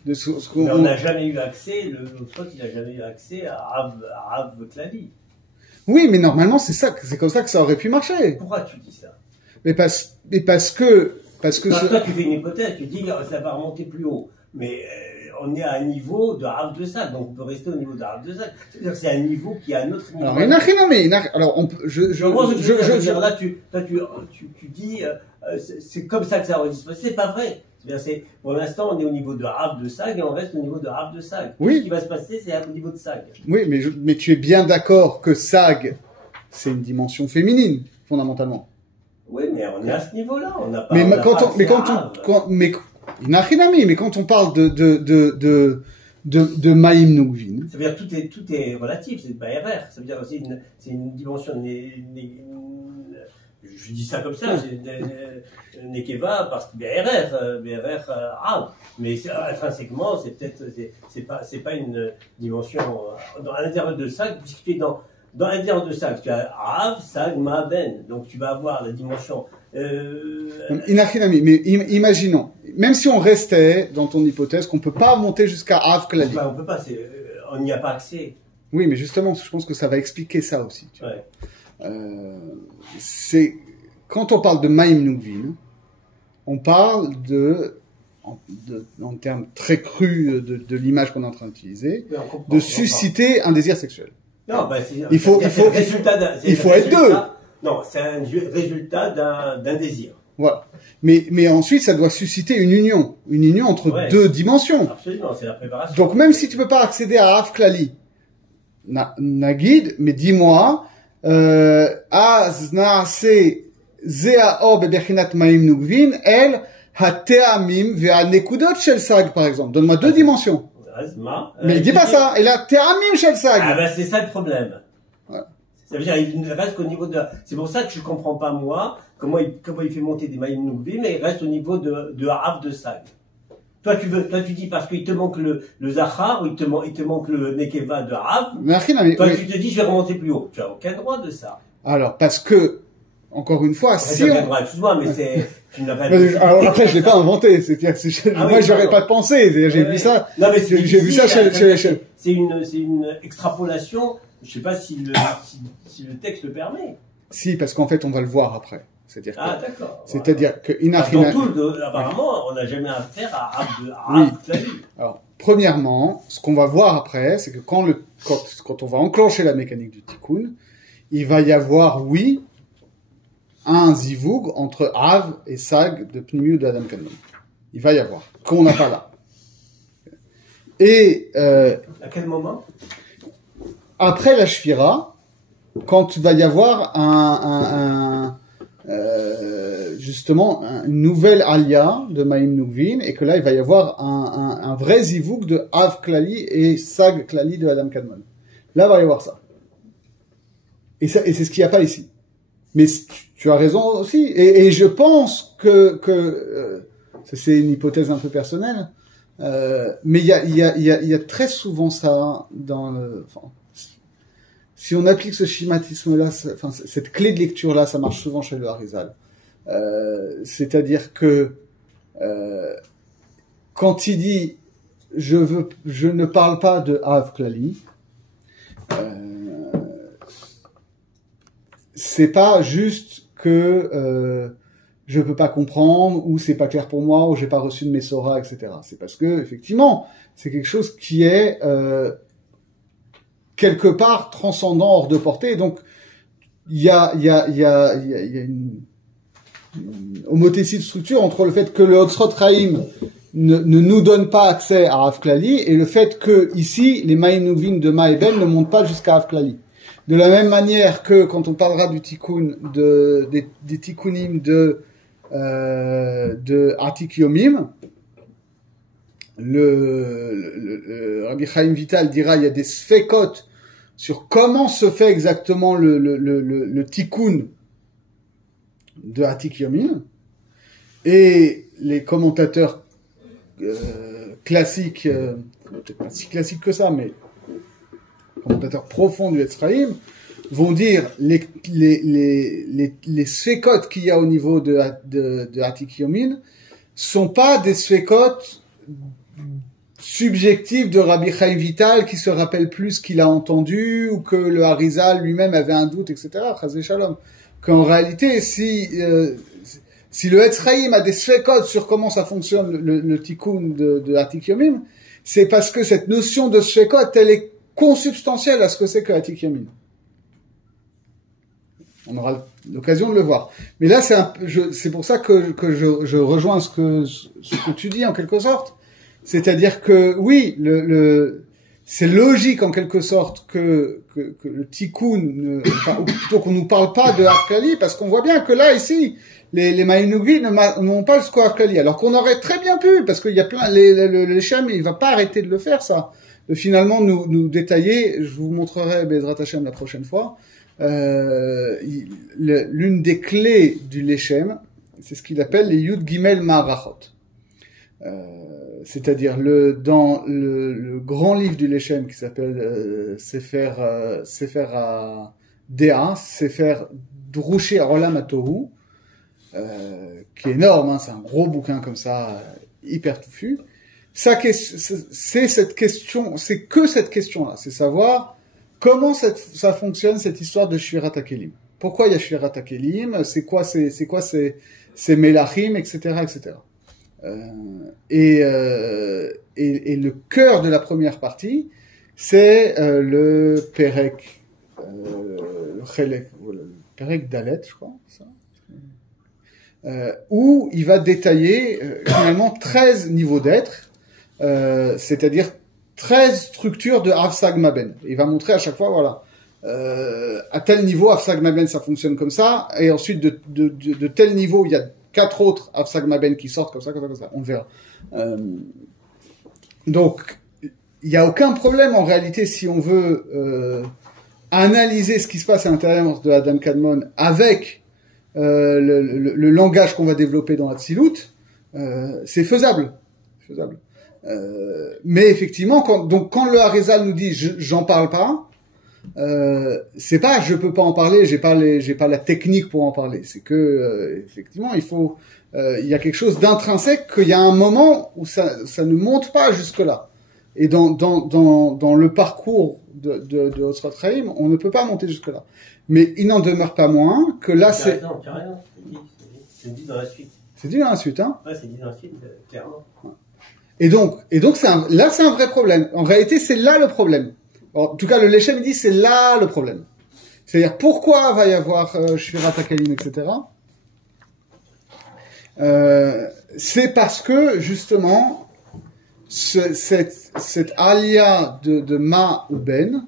Mais on n'a jamais eu accès, l'autre fois, il n'a jamais eu accès à Av Klali. Oui, mais normalement, c'est comme ça que ça aurait pu marcher. Pourquoi tu dis ça? Mais parce que toi, tu fais une hypothèse, tu dis que ça va remonter plus haut. Mais on est à un niveau de Av de Sag, donc on peut rester au niveau de Av de Sag. C'est-à-dire que c'est un niveau qui est à un autre niveau. Alors, là, tu dis, c'est comme ça que ça aurait dû se passer. C'est pas vrai. Pour l'instant, on est au niveau de Av de Sag et on reste au niveau de Av de Sag. Oui. Ce qui va se passer, c'est au niveau de Sag. Oui, mais tu es bien d'accord que Sag, c'est une dimension féminine, fondamentalement. Oui, mais on est à ce niveau-là. On n'a pas. Mais quand on parle de Maïm Nougvin. Ça veut dire que tout est relatif, c'est pas RR. Ça veut dire aussi c'est une dimension, je je dis ça comme ça, Nekeva parce que BRR Rav, mais intrinsèquement, c'est peut-être, c'est pas une dimension à l'intérieur de ça, puisque tu es dans l'intérieur de ça, tu as Rav, Sag, Ma, Ben, donc tu vas avoir la dimension. Inachinami, mais imaginons, même si on restait dans ton hypothèse qu'on peut pas monter jusqu'à Rav Klali. On peut pas, on n'y a pas accès. Oui, mais justement, je pense que ça va expliquer ça aussi. Tu vois. C'est quand on parle de Maïm Nugvin, on parle en termes très crus de l'image qu'on est en train d'utiliser, de susciter un désir sexuel. Non, il faut être deux. Non, c'est un résultat d'un désir. Voilà. Mais ensuite, ça doit susciter une union entre deux dimensions. Absolument, c'est la préparation. Donc même si tu peux pas accéder à Rav Klali, Nagid, mais dis-moi, Az na'ase zea or bebechinat ma'im nugvin el hateamim ve'anekudot shel sag, par exemple. Donne-moi deux dimensions. Mais il dit pas ça. Et là, teamim shel sag. Ah ben c'est ça le problème. Ouais. Ça veut dire il ne reste qu'au niveau de. C'est pour ça que je comprends pas moi comment il fait monter des ma'im nugvin, mais il reste au niveau de Rav de sag. Toi tu dis parce qu'il te manque le Zachar, ou il te manque le Nekeva de Rav. Tu te dis je vais remonter plus haut. Tu as aucun droit de ça. Alors, parce que, encore une fois, si on... droit, excuse-moi, mais tu n'as pas alors après, je l'ai pas inventé. Moi, j'aurais pas de pensée. J'ai vu ça. Non, mais j'ai vu ça chez c'est une extrapolation. Je sais pas si le texte le permet. Si, parce qu'en fait, on va le voir après. D'accord. C'est-à-dire que apparemment, on n'a jamais affaire à Rav Klali. Alors, premièrement, ce qu'on va voir après, c'est que quand on va enclencher la mécanique du tikkun, il va y avoir, oui, un zivoug entre Rav et Sag de Pnimiut de Adam Kadmon. Il va y avoir, qu'on n'a pas là. Et à quel moment? Après la Shvira, quand il va y avoir justement une nouvelle alia de Maïm Nugvin, et que là il va y avoir un vrai zivouk de Av Klali et Sag Klali de Adam Kadmon. Là il va y avoir ça. Et c'est ce qu'il n'y a pas ici. Mais tu as raison aussi. Et je pense que c'est une hypothèse un peu personnelle, mais il y a très souvent ça dans si on applique ce schématisme-là, cette clé de lecture-là, ça marche souvent chez le Harizal. C'est-à-dire que quand il dit je ne parle pas de Av Klali, c'est pas juste que je peux pas comprendre, ou c'est pas clair pour moi, ou j'ai pas reçu de Messora, etc. C'est parce que effectivement, c'est quelque chose qui est quelque part transcendant, hors de portée. Donc il y a une homothétie de structure entre le fait que le Hotzrot Chaim ne nous donne pas accès à Rav Klali, et le fait que ici les Maïm Nugvin de Ma et Ben ne montent pas jusqu'à Rav Klali. De la même manière que quand on parlera du tikkun des tikkunim de Atik Yomim, le Rabbi Chaim Vital dira il y a des sfekot sur comment se fait exactement le tikkun de Atik Yomim, et les commentateurs classiques, peut-être pas si classiques que ça, mais commentateurs profonds du Etzraïm, vont dire les sfekot qu'il y a au niveau de Atik Yomin sont pas des sfekot subjectifs de Rabbi Chaim Vital qui se rappelle plus ce qu'il a entendu, ou que le Harizal lui-même avait un doute, etc. Chazé Shalom. Qu'en réalité, si le Etzraïm a des sfekot sur comment ça fonctionne le tikkun de Atik Yomim, c'est parce que cette notion de sfekot, elle est consubstantielle à ce que c'est que Atik Yamin. On aura l'occasion de le voir. Mais là, c'est pour ça que je rejoins ce que tu dis en quelque sorte. C'est-à-dire que oui, c'est logique en quelque sorte que le tikkun, ou plutôt qu'on nous parle pas de Rav Klali, parce qu'on voit bien que là ici, les Maïm Nugvin n'ont pas jusqu'au Rav Klali. Alors qu'on aurait très bien pu, parce qu'il y a plein, le Shem, il va pas arrêter de le faire ça. Finalement nous détailler, je vous montrerai Bezrat Hashem la prochaine fois, l'une des clés du Leshem, c'est ce qu'il appelle les Yud Gimel Ma'arachot. C'est-à-dire dans le grand livre du Leshem qui s'appelle Sefer Dea, Sefer Drushi Arolam HaTohu, qui est énorme, hein, c'est un gros bouquin comme ça, hyper touffu. C'est cette question, c'est que cette question-là, c'est savoir comment ça fonctionne cette histoire de Shvirat HaKelim. Pourquoi il y a Shvirat HaKelim, c'est quoi ces Melachim, etc., etc. Et le cœur de la première partie, c'est le Perek, le Perek Dalet, je crois, ça. Où il va détailler finalement 13 niveaux d'être, c'est-à-dire 13 structures de Avsag Maben. Il va montrer à chaque fois, voilà, à tel niveau Avsag Maben ça fonctionne comme ça, et ensuite de tel niveau il y a 4 autres Avsag Maben qui sortent comme ça, on le verra. Donc il n'y a aucun problème en réalité si on veut analyser ce qui se passe à l'intérieur de Adam Kadmon avec le langage qu'on va développer dans Hatzilut, c'est faisable. Mais effectivement, quand le Harizal nous dit j'en parle pas, c'est pas je peux pas en parler, j'ai pas la technique pour en parler. C'est que effectivement il y a quelque chose d'intrinsèque, qu'il y a un moment où ça ne monte pas jusque là. Et dans le parcours de Otzrat Chaim, on ne peut pas monter jusque là. Mais il n'en demeure pas moins que là c'est. Non, carrément. C'est dit dans la suite. C'est dit dans la suite, hein. Ouais, c'est dit dans la suite, clairement. Et donc c'est un vrai problème. En réalité, c'est là le problème. En tout cas, le Leshem dit c'est là le problème. C'est-à-dire pourquoi va y avoir Shvirat HaKelim, etc. C'est parce que justement cette alia de Ma ou Ben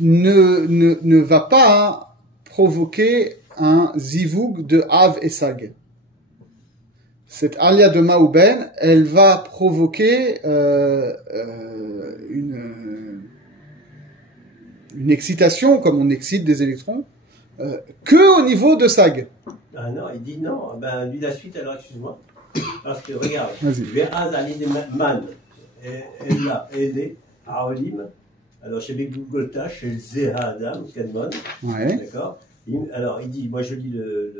ne va pas provoquer un zivug de Av et Sag. Cette alia de Ma ou Ben, elle va provoquer une excitation, comme on excite des électrons, que au niveau de Sag. Ah non, il dit non. Ben, lui, la suite, alors, excuse-moi. Parce que, regarde, Vas-y. Ve'az ali de man, Ella, Ele, Aolim, alors, chez Begulgolta, chez Zeha Adam, Kadmon, Ouais. d'accord. Alors, il dit, moi, je lis le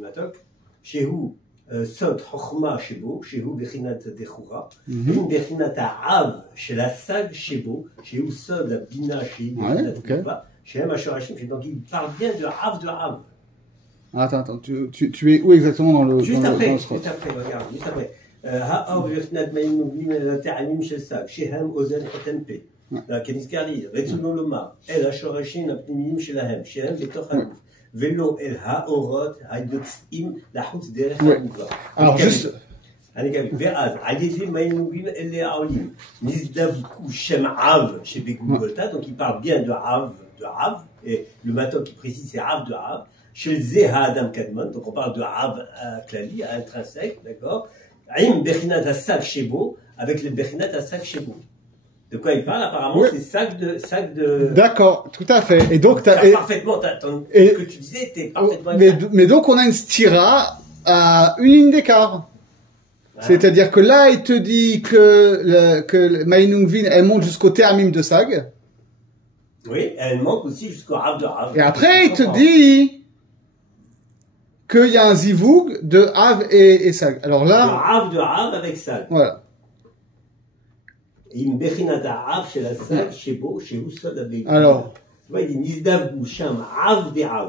matok, chez où Sot Chochma Shebo, chez où Bechinat Dechura, Bechinat Av, chez la Sag Shebo, chez où Sod la Bina, chez Bechinat Dechura, chez Hamashorashim, donc il parle bien de Av. Attends, tu es où exactement dans le juste après, regarde. juste après. Ha'av Bechinat Mayimuvim, la Ta'amim chez Sag, chez Ham Ozen Chotempe, la Keniskari, Retsuno Loma, El Hashorashim, la Pnimim chez la Hem, chez Ham Betoch Hanouf. Vélo el haorot hayotzim lahutz derech hamukva. Alors juste. ואז על ידי מיינובים אלה העולים נזדבקו שם Av chez Begulgolta, donc il parle bien de Av, et le matin qui précise c'est Av de Av, chez Zeha Adam Kadmon, donc on parle de Av klali, intrinsèque, d'accord, Im Bechinat Hasag Shebo, avec le Bechinat Hasag Shebo. De quoi il parle apparemment, c'est sac de. D'accord, tout à fait. Et donc parfaitement, ce que tu disais, t'es parfaitement. Mais donc on a une stira à une ligne d'écart. Ouais. C'est-à-dire que là, il te dit que Mainungvin, elle monte jusqu'au Théamim de Sag. Oui, elle monte aussi jusqu'au Rav de Rav. Et après, il te dit qu'il y a un zivug de Av et Sag. Alors là. De Rav avec Sag. Voilà. עם בחינת העב של הסג שבו, שהוא סוד הבגלל. Alors. Tu vois, il dit, נזדבקו שם עב דעב.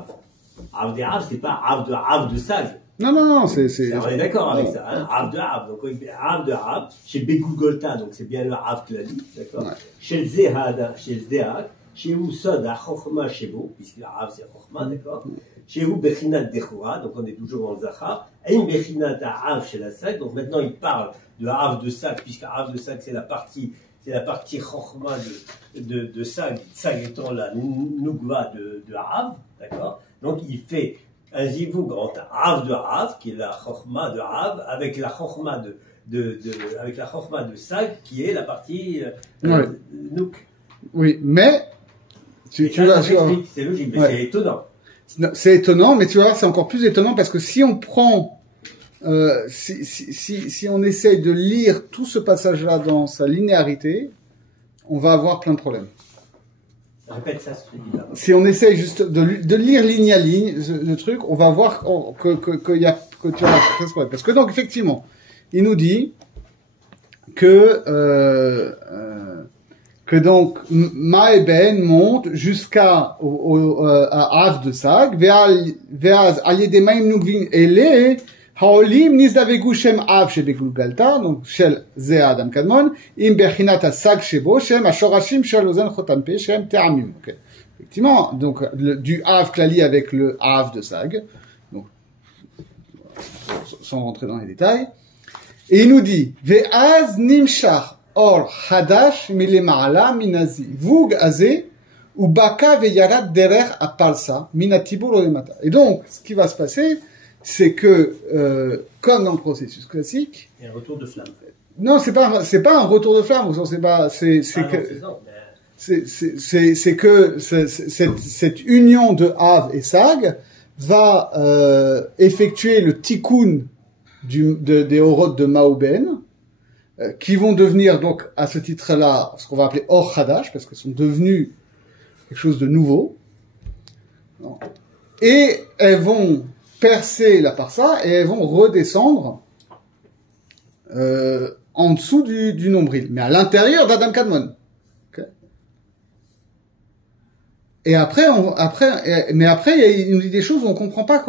עב דעב, c'est pas עב de sag. Non, c'est... On est d'accord avec ça, hein, עב דעב. Donc, עב דעב, chez Begulgolta, donc c'est bien le עב klali, d'accord. Chez Zehada, chez Zehak, שהוא סוד החוכמה שבו, puisque העב c'est חוכמה, d'accord. שהוא בחינת דחורה, donc on est toujours dans le zachar. עם בחינת העב של הסג, donc maintenant il parle de Av de Sag, puisque Av de Sag c'est la partie Chochma de Sag, Sag étant la Nugva de Av, d'accord. Donc il fait un zivug entre Av de Av, qui est la Chochma de Av, avec la Chochma avec la Chochma de Sag, qui est la partie Nuk. Oui, mais Tu vas, c'est logique, mais c'est étonnant. C'est étonnant, mais tu vois, c'est encore plus étonnant parce que si on prend, si on essaye de lire tout ce passage-là dans sa linéarité, on va avoir plein de problèmes. Répète ça, celui-là. Si on essaye juste de lire ligne à ligne le truc, on va voir que tu as presque problème. Parce que donc effectivement, il nous dit que donc Maeben monte jusqu'à à Av de Sag, ve'az al yedei mayim nugvin ele haolim nizdavegu shem Av shebegulgalta, donc shel ze Adam Kadmon, im bechinat Sag shebo shem ashorashim shel ozen chotam pe shem te'amim. Effectivement, donc du Av klali avec le Av de Sag, donc sans rentrer dans les détails, et il nous dit ve'az nimshach or hadash milema'ala minazi vug azé ou baka veyarad derech apalsa minatibur olemata. Et donc, ce qui va se passer, c'est que comme dans le processus classique, il y a un retour de flamme. Non, c'est pas un retour de flamme. C'est que cette union de Av et Sag va effectuer le tikkun des Orot de Maouben, qui vont devenir donc à ce titre-là ce qu'on va appeler Or Hadash, parce qu'elles sont devenues quelque chose de nouveau. Et elles vont percer la parsa et elles vont redescendre en dessous du nombril, mais à l'intérieur d'Adam Kadmon. Okay. Et après, il nous dit des choses où on comprend pas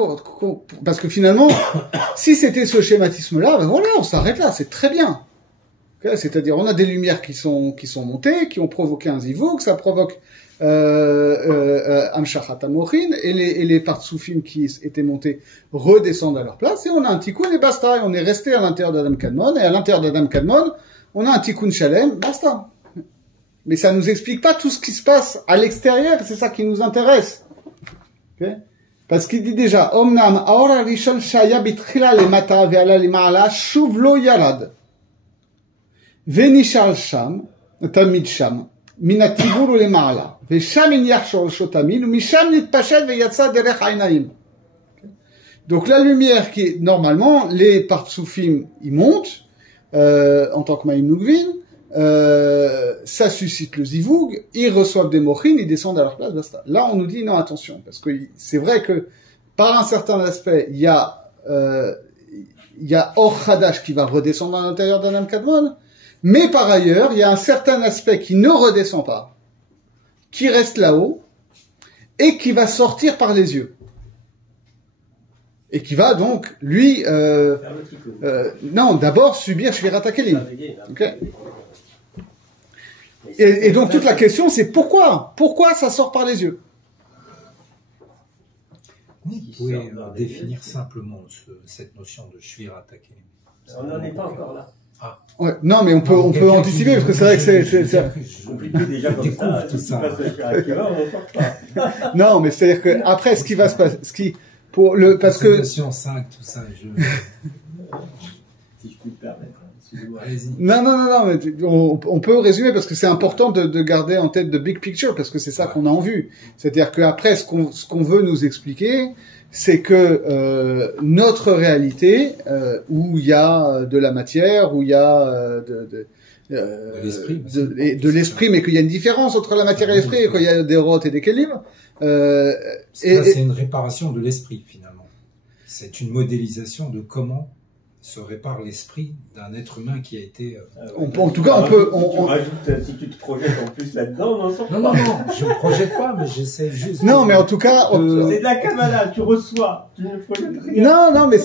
parce que finalement, si c'était ce schématisme-là, ben voilà, on s'arrête là, c'est très bien. Okay, c'est-à-dire, on a des lumières qui sont montées, qui ont provoqué un zivug, ça provoque Amshachat Amochin, et les partsoufim qui étaient montés redescendent à leur place, et on a un tikkun et basta, et on est resté à l'intérieur d'Adam Kadmon, et à l'intérieur d'Adam Kadmon, on a un tikkun shalem, basta. Mais ça nous explique pas tout ce qui se passe à l'extérieur, c'est ça qui nous intéresse. Okay, parce qu'il dit déjà, Omnam aor harishon shaya bitchila lemata ve'ala lema'ala shuv lo yarad. Venishal Sham, Tamid Sham, Minatibur ou les Ma'ala, Vesham in Yachshor Shotamid, ou Misham Nitpachet Veyatsa Derech Ainaim. Donc la lumière qui, normalement, les partsoufim, ils montent, en tant que Maïm Nugvin, ça suscite le zivug, ils reçoivent des mochines, ils descendent à leur place, basta. Là, on nous dit non, attention, parce que c'est vrai que, par un certain aspect, il y a Or Hadash qui va redescendre à l'intérieur d'Adam Kadmon, mais par ailleurs, il y a un certain aspect qui ne redescend pas, qui reste là-haut, et qui va sortir par les yeux. Et qui va donc, lui, non, d'abord subir Shvirat HaKelim. Okay. Et donc toute la question, c'est pourquoi ça sort par les yeux? Vous pouvez définir simplement cette notion de Shvirat HaKelim. On n'en est pas encore là. Ah. Ouais, non, mais on peut anticiper, parce que c'est vrai que c'est compliqué déjà comme ça. Tout ça. Non, mais c'est-à-dire que après, ce qui va se passer, parce que. Notion 5, tout ça, Si je puis me permettre. Allez-y. Non, mais on peut résumer parce que c'est important de garder en tête the big picture parce que c'est ça qu'on a en vue. C'est-à-dire qu'après, ce qu'on veut nous expliquer, c'est que notre réalité, où il y a de la matière, où il y a de l'esprit, mais qu'il y a une différence entre la matière et l'esprit, et qu'il y a des rotes et des kelim. C'est une réparation de l'esprit finalement. C'est une modélisation de comment se répare l'esprit d'un être humain qui a été... en tout cas, on peut... Tu rajoutes, si tu te projettes en plus là-dedans, non, je ne projette pas, mais j'essaie juste... Non, mais en tout cas... C'est de la Kabbalah, tu reçois, tu ne projettes rien. Non, mais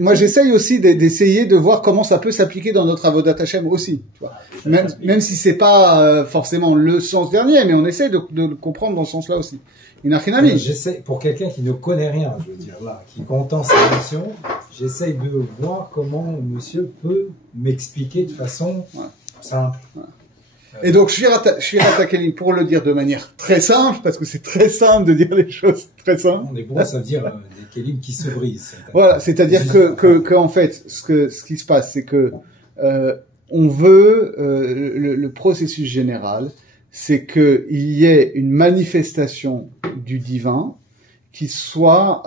moi j'essaye aussi d'essayer de voir comment ça peut s'appliquer dans notre Avodat Hashem aussi. Tu vois. Même si c'est pas forcément le sens dernier, mais on essaie de le comprendre dans ce sens-là aussi. J'essaie, pour quelqu'un qui ne connaît rien, je veux dire, là, qui entend cette émission, j'essaye de voir comment monsieur peut m'expliquer de façon simple. Ouais. Et donc, Shvirat HaKelim, pour le dire de manière très simple, parce que c'est très simple de dire les choses très simples. On est bon, ça veut dire des kelim qui se brisent. Voilà, c'est-à-dire que en fait, ce qui se passe, c'est que on veut le processus général, c'est que il y ait une manifestation du divin qui soit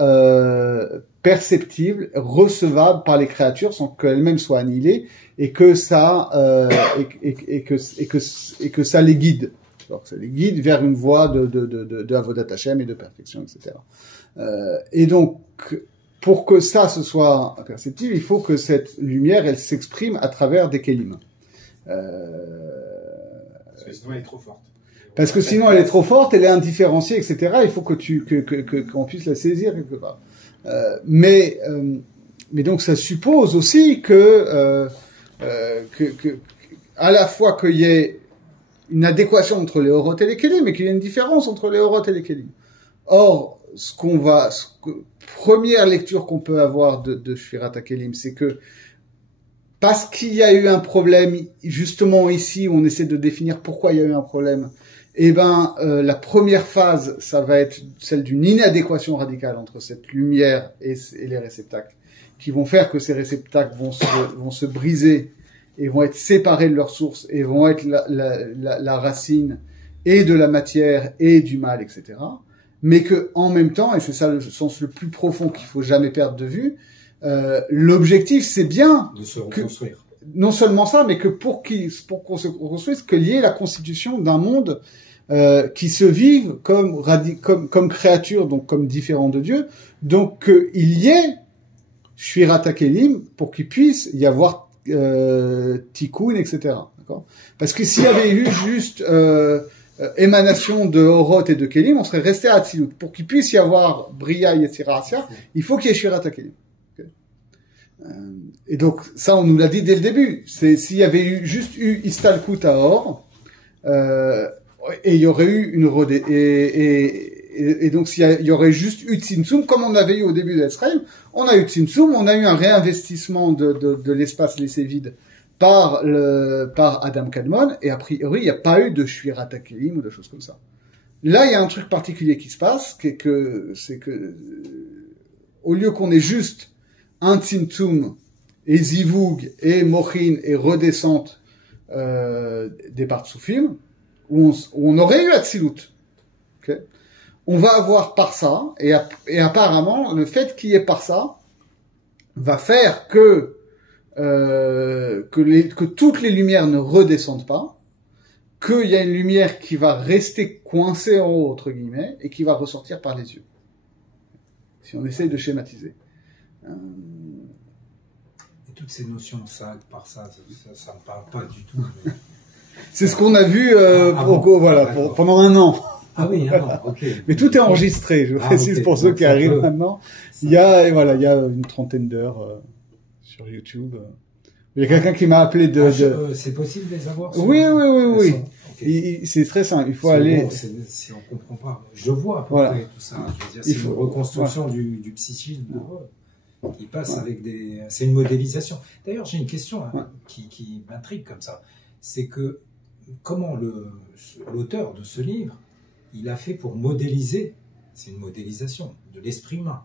perceptible, recevable par les créatures sans qu'elles-mêmes soient annihilées, et que ça et que ça les guide. Alors que ça les guide vers une voie de Avodat Hashem et de perfection, etc. Et donc, pour que ça se soit perceptible, il faut que cette lumière, elle s'exprime à travers des kélim. Parce que sinon elle est trop forte. Parce que sinon elle est trop forte, elle est indifférenciée, etc. Il faut qu'on puisse la saisir quelque part. Mais donc ça suppose aussi que à la fois qu'il y ait une adéquation entre les orot et les kélim, mais qu'il y ait une différence entre les orot et les kélim. Or, première lecture qu'on peut avoir de Shvirat HaKelim, c'est que parce qu'il y a eu un problème, justement ici, on essaie de définir pourquoi il y a eu un problème, la première phase, ça va être celle d'une inadéquation radicale entre cette lumière et les réceptacles, qui vont faire que ces réceptacles vont se briser et vont être séparés de leur source et vont être la racine et de la matière et du mal, etc. Mais que, en même temps, et c'est ça le sens le plus profond qu'il faut jamais perdre de vue, l'objectif, c'est bien de se reconstruire. Non seulement ça, mais que pour qu'on se reconstruise, qu'il y ait la constitution d'un monde qui se vive comme créature, donc comme différent de Dieu, donc qu'il y ait Shvirat HaKelim pour qu'il puisse y avoir Tikkun, etc. D'accord ? Parce que s'il y avait eu juste émanation de Orot et de Kelim, on serait resté à Atzilut. Pour qu'il puisse y avoir Bria, Yetzira, Asya, il faut qu'il y ait Shvirat HaKelim. Okay. Et donc, ça, on nous l'a dit dès le début. S'il y avait juste eu Istalkut à Or, et il y aurait eu une Rodé, et donc s'il y aurait juste eu Tzimtzum, comme on avait eu au début de l'Esraël, on a eu Tzimtzum, on a eu un réinvestissement de l'espace laissé vide par Adam Kadmon, et a priori, il n'y a pas eu de Shvirat HaKelim ou de choses comme ça. Là, il y a un truc particulier qui se passe, c'est que au lieu qu'on ait juste un Tzimtzum, et Zivug, et Mochin, et redescente des Partsoufim, où on aurait eu Atzilut. Okay. On va avoir par ça, et apparemment, le fait qu'il y ait par ça, va faire que toutes les lumières ne redescendent pas, qu'il y a une lumière qui va rester coincée en haut, entre guillemets, et qui va ressortir par les yeux. Si on essaye de schématiser. Et toutes ces notions de ça me parle pas du tout. Mais... C'est ce qu'on a vu pendant un an. Ah oui, ok. Mais tout est enregistré, je précise pour ceux qui arrivent maintenant. Il y a une trentaine d'heures sur YouTube. Il y a quelqu'un qui m'a appelé c'est possible de les avoir? Oui. Okay. C'est très simple. Il faut aller. Bon, si on comprend pas, je vois à peu près tout ça. Je veux dire, c'est une reconstruction du psychisme qui passe avec c'est une modélisation. D'ailleurs, j'ai une question qui m'intrigue comme ça. C'est que comment l'auteur de ce livre, il a fait pour modéliser, c'est une modélisation de l'esprit humain.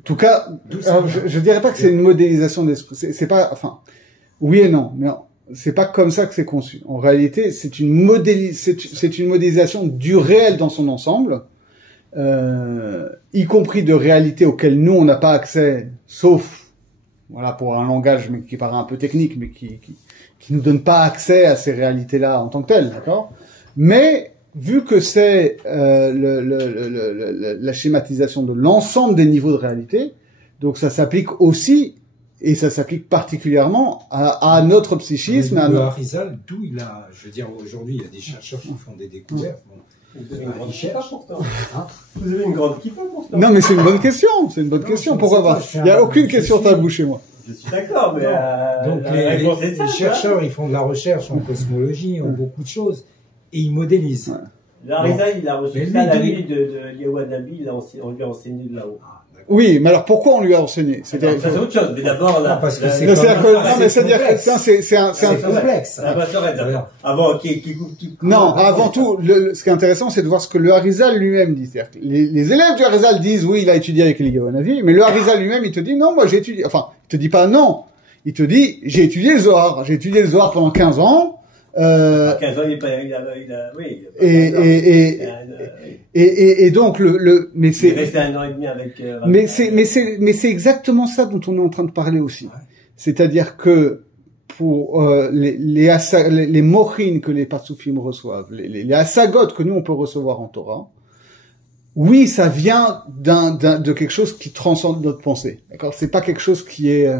En tout cas, je dirais pas que c'est une modélisation d'esprit. C'est pas, enfin, oui et non, mais c'est pas comme ça que c'est conçu. En réalité, c'est une modélisation du réel dans son ensemble, y compris de réalités auxquelles nous on n'a pas accès, sauf, pour un langage qui paraît un peu technique, mais qui nous donne pas accès à ces réalités-là en tant que telles, d'accord? Mais vu que c'est la schématisation de l'ensemble des niveaux de réalité, donc ça s'applique aussi, et ça s'applique particulièrement à notre psychisme. Le Harizal, d'où il a, je veux dire, aujourd'hui, il y a des chercheurs qui font des découvertes. Bon, vous avez une grande kippa pourtant. Vous avez une grande kippa pourtant. Non, mais c'est une bonne question. C'est une bonne question. Pourquoi pas? Il n'y a aucune question taboue chez moi. Je suis d'accord, mais donc les chercheurs, ils font de la recherche en cosmologie, en beaucoup de choses, et ils modélisent. Le Harizal, il a reçu ça la nuit de Yawanabi, on lui a enseigné de là-haut. Oui, mais alors pourquoi on lui a enseigné? C'est autre chose, mais d'abord là. Parce que c'est complexe. Avant, non, avant tout, ce qui est intéressant, c'est de voir ce que le Harizal lui-même dit. C'est-à-dire que les élèves du Harizal disent, oui, il a étudié avec Elie Gavanavi, mais le Harizal lui-même, il te dit, non, moi j'ai étudié, enfin, il te dit pas non. Il te dit, j'ai étudié le Zohar pendant 15 ans, À 15 ans, il a oui. Et donc mais c'est. Il est resté 1 an et demi avec. Mais c'est exactement ça dont on est en train de parler aussi. Ouais. C'est-à-dire que pour les mochines que les Partsufim reçoivent, les asagot que nous on peut recevoir en Torah, oui, ça vient de quelque chose qui transcende notre pensée. D'accord, c'est pas quelque chose qui est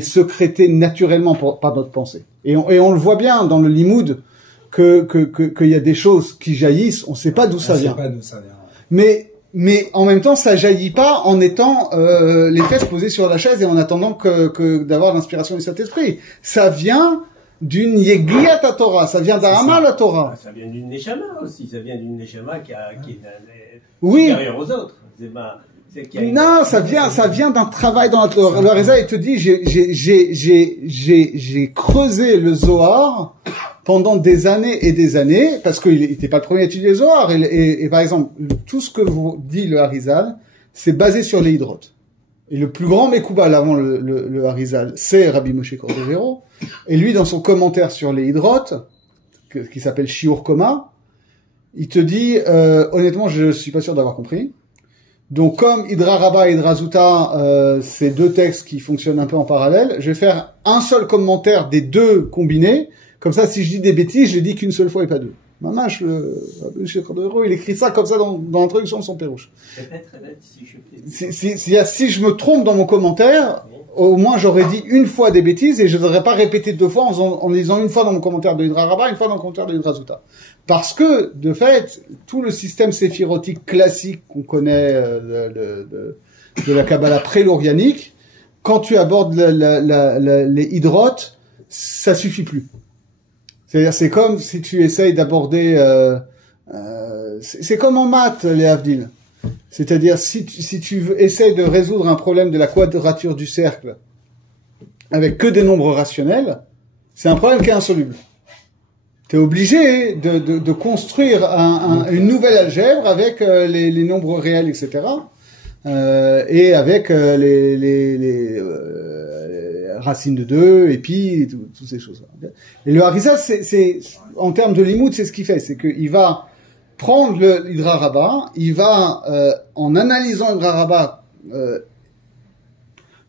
sécrété naturellement par notre pensée. Et on le voit bien dans le limoud qu'il y a des choses qui jaillissent, on sait pas d'où ça vient. Pas d'où ça vient. Mais en même temps, ça jaillit pas en étant les fesses posées sur la chaise et en attendant que d'avoir l'inspiration du Saint-Esprit. Ça vient d'une Yegiat à Torah, ça vient d'Arama la Torah. Ça vient d'une Neshama aussi, ça vient d'une Neshama qui est oui. supérieure aux autres. Non, ça vient d'un travail dans notre Torah. Le Réza, il te dit, j'ai creusé le Zohar pendant des années et des années, parce qu'il n'était pas le premier à étudier le Zohar. Et par exemple, tout ce que vous dit le Harizal, c'est basé sur les hydrotes. Et le plus grand Mekoubal avant le Harizal, c'est Rabbi Moshe Cordovero. Et lui, dans son commentaire sur les hydrotes, qui s'appelle Shiur Koma, il te dit, honnêtement, je suis pas sûr d'avoir compris. Donc, comme Hydra Rabba et Hydra Zuta, c'est deux textes qui fonctionnent un peu en parallèle, je vais faire un seul commentaire des deux combinés. Comme ça, si je dis des bêtises, je les dis qu'une seule fois et pas deux. Mamash, il écrit ça comme ça dans l'introduction de son Pérouche. Si je me trompe dans mon commentaire, au moins j'aurais dit une fois des bêtises et je ne devrais pas répéter deux fois en lisant une fois dans mon commentaire de Hydra Rabba, une fois dans le commentaire de Hydra Zuta. Parce que, de fait, tout le système séphirotique classique qu'on connaît de la Kabbalah pré-lorianique, quand tu abordes les hydrotes, ça suffit plus. C'est-à-dire, c'est comme si tu essayes d'aborder... c'est comme en maths, les Havdil. C'est-à-dire, si tu essayes de résoudre un problème de la quadrature du cercle avec que des nombres rationnels, c'est un problème qui est insoluble. Tu es obligé de construire une nouvelle algèbre avec les nombres réels, etc. Et avec les racines de 2, et puis toutes ces choses-là. Et le Harizal, c'est en termes de limoud, c'est ce qu'il fait. C'est qu'il va prendre l'Hydra Rabba, il va, en analysant l'Hydra Rabba,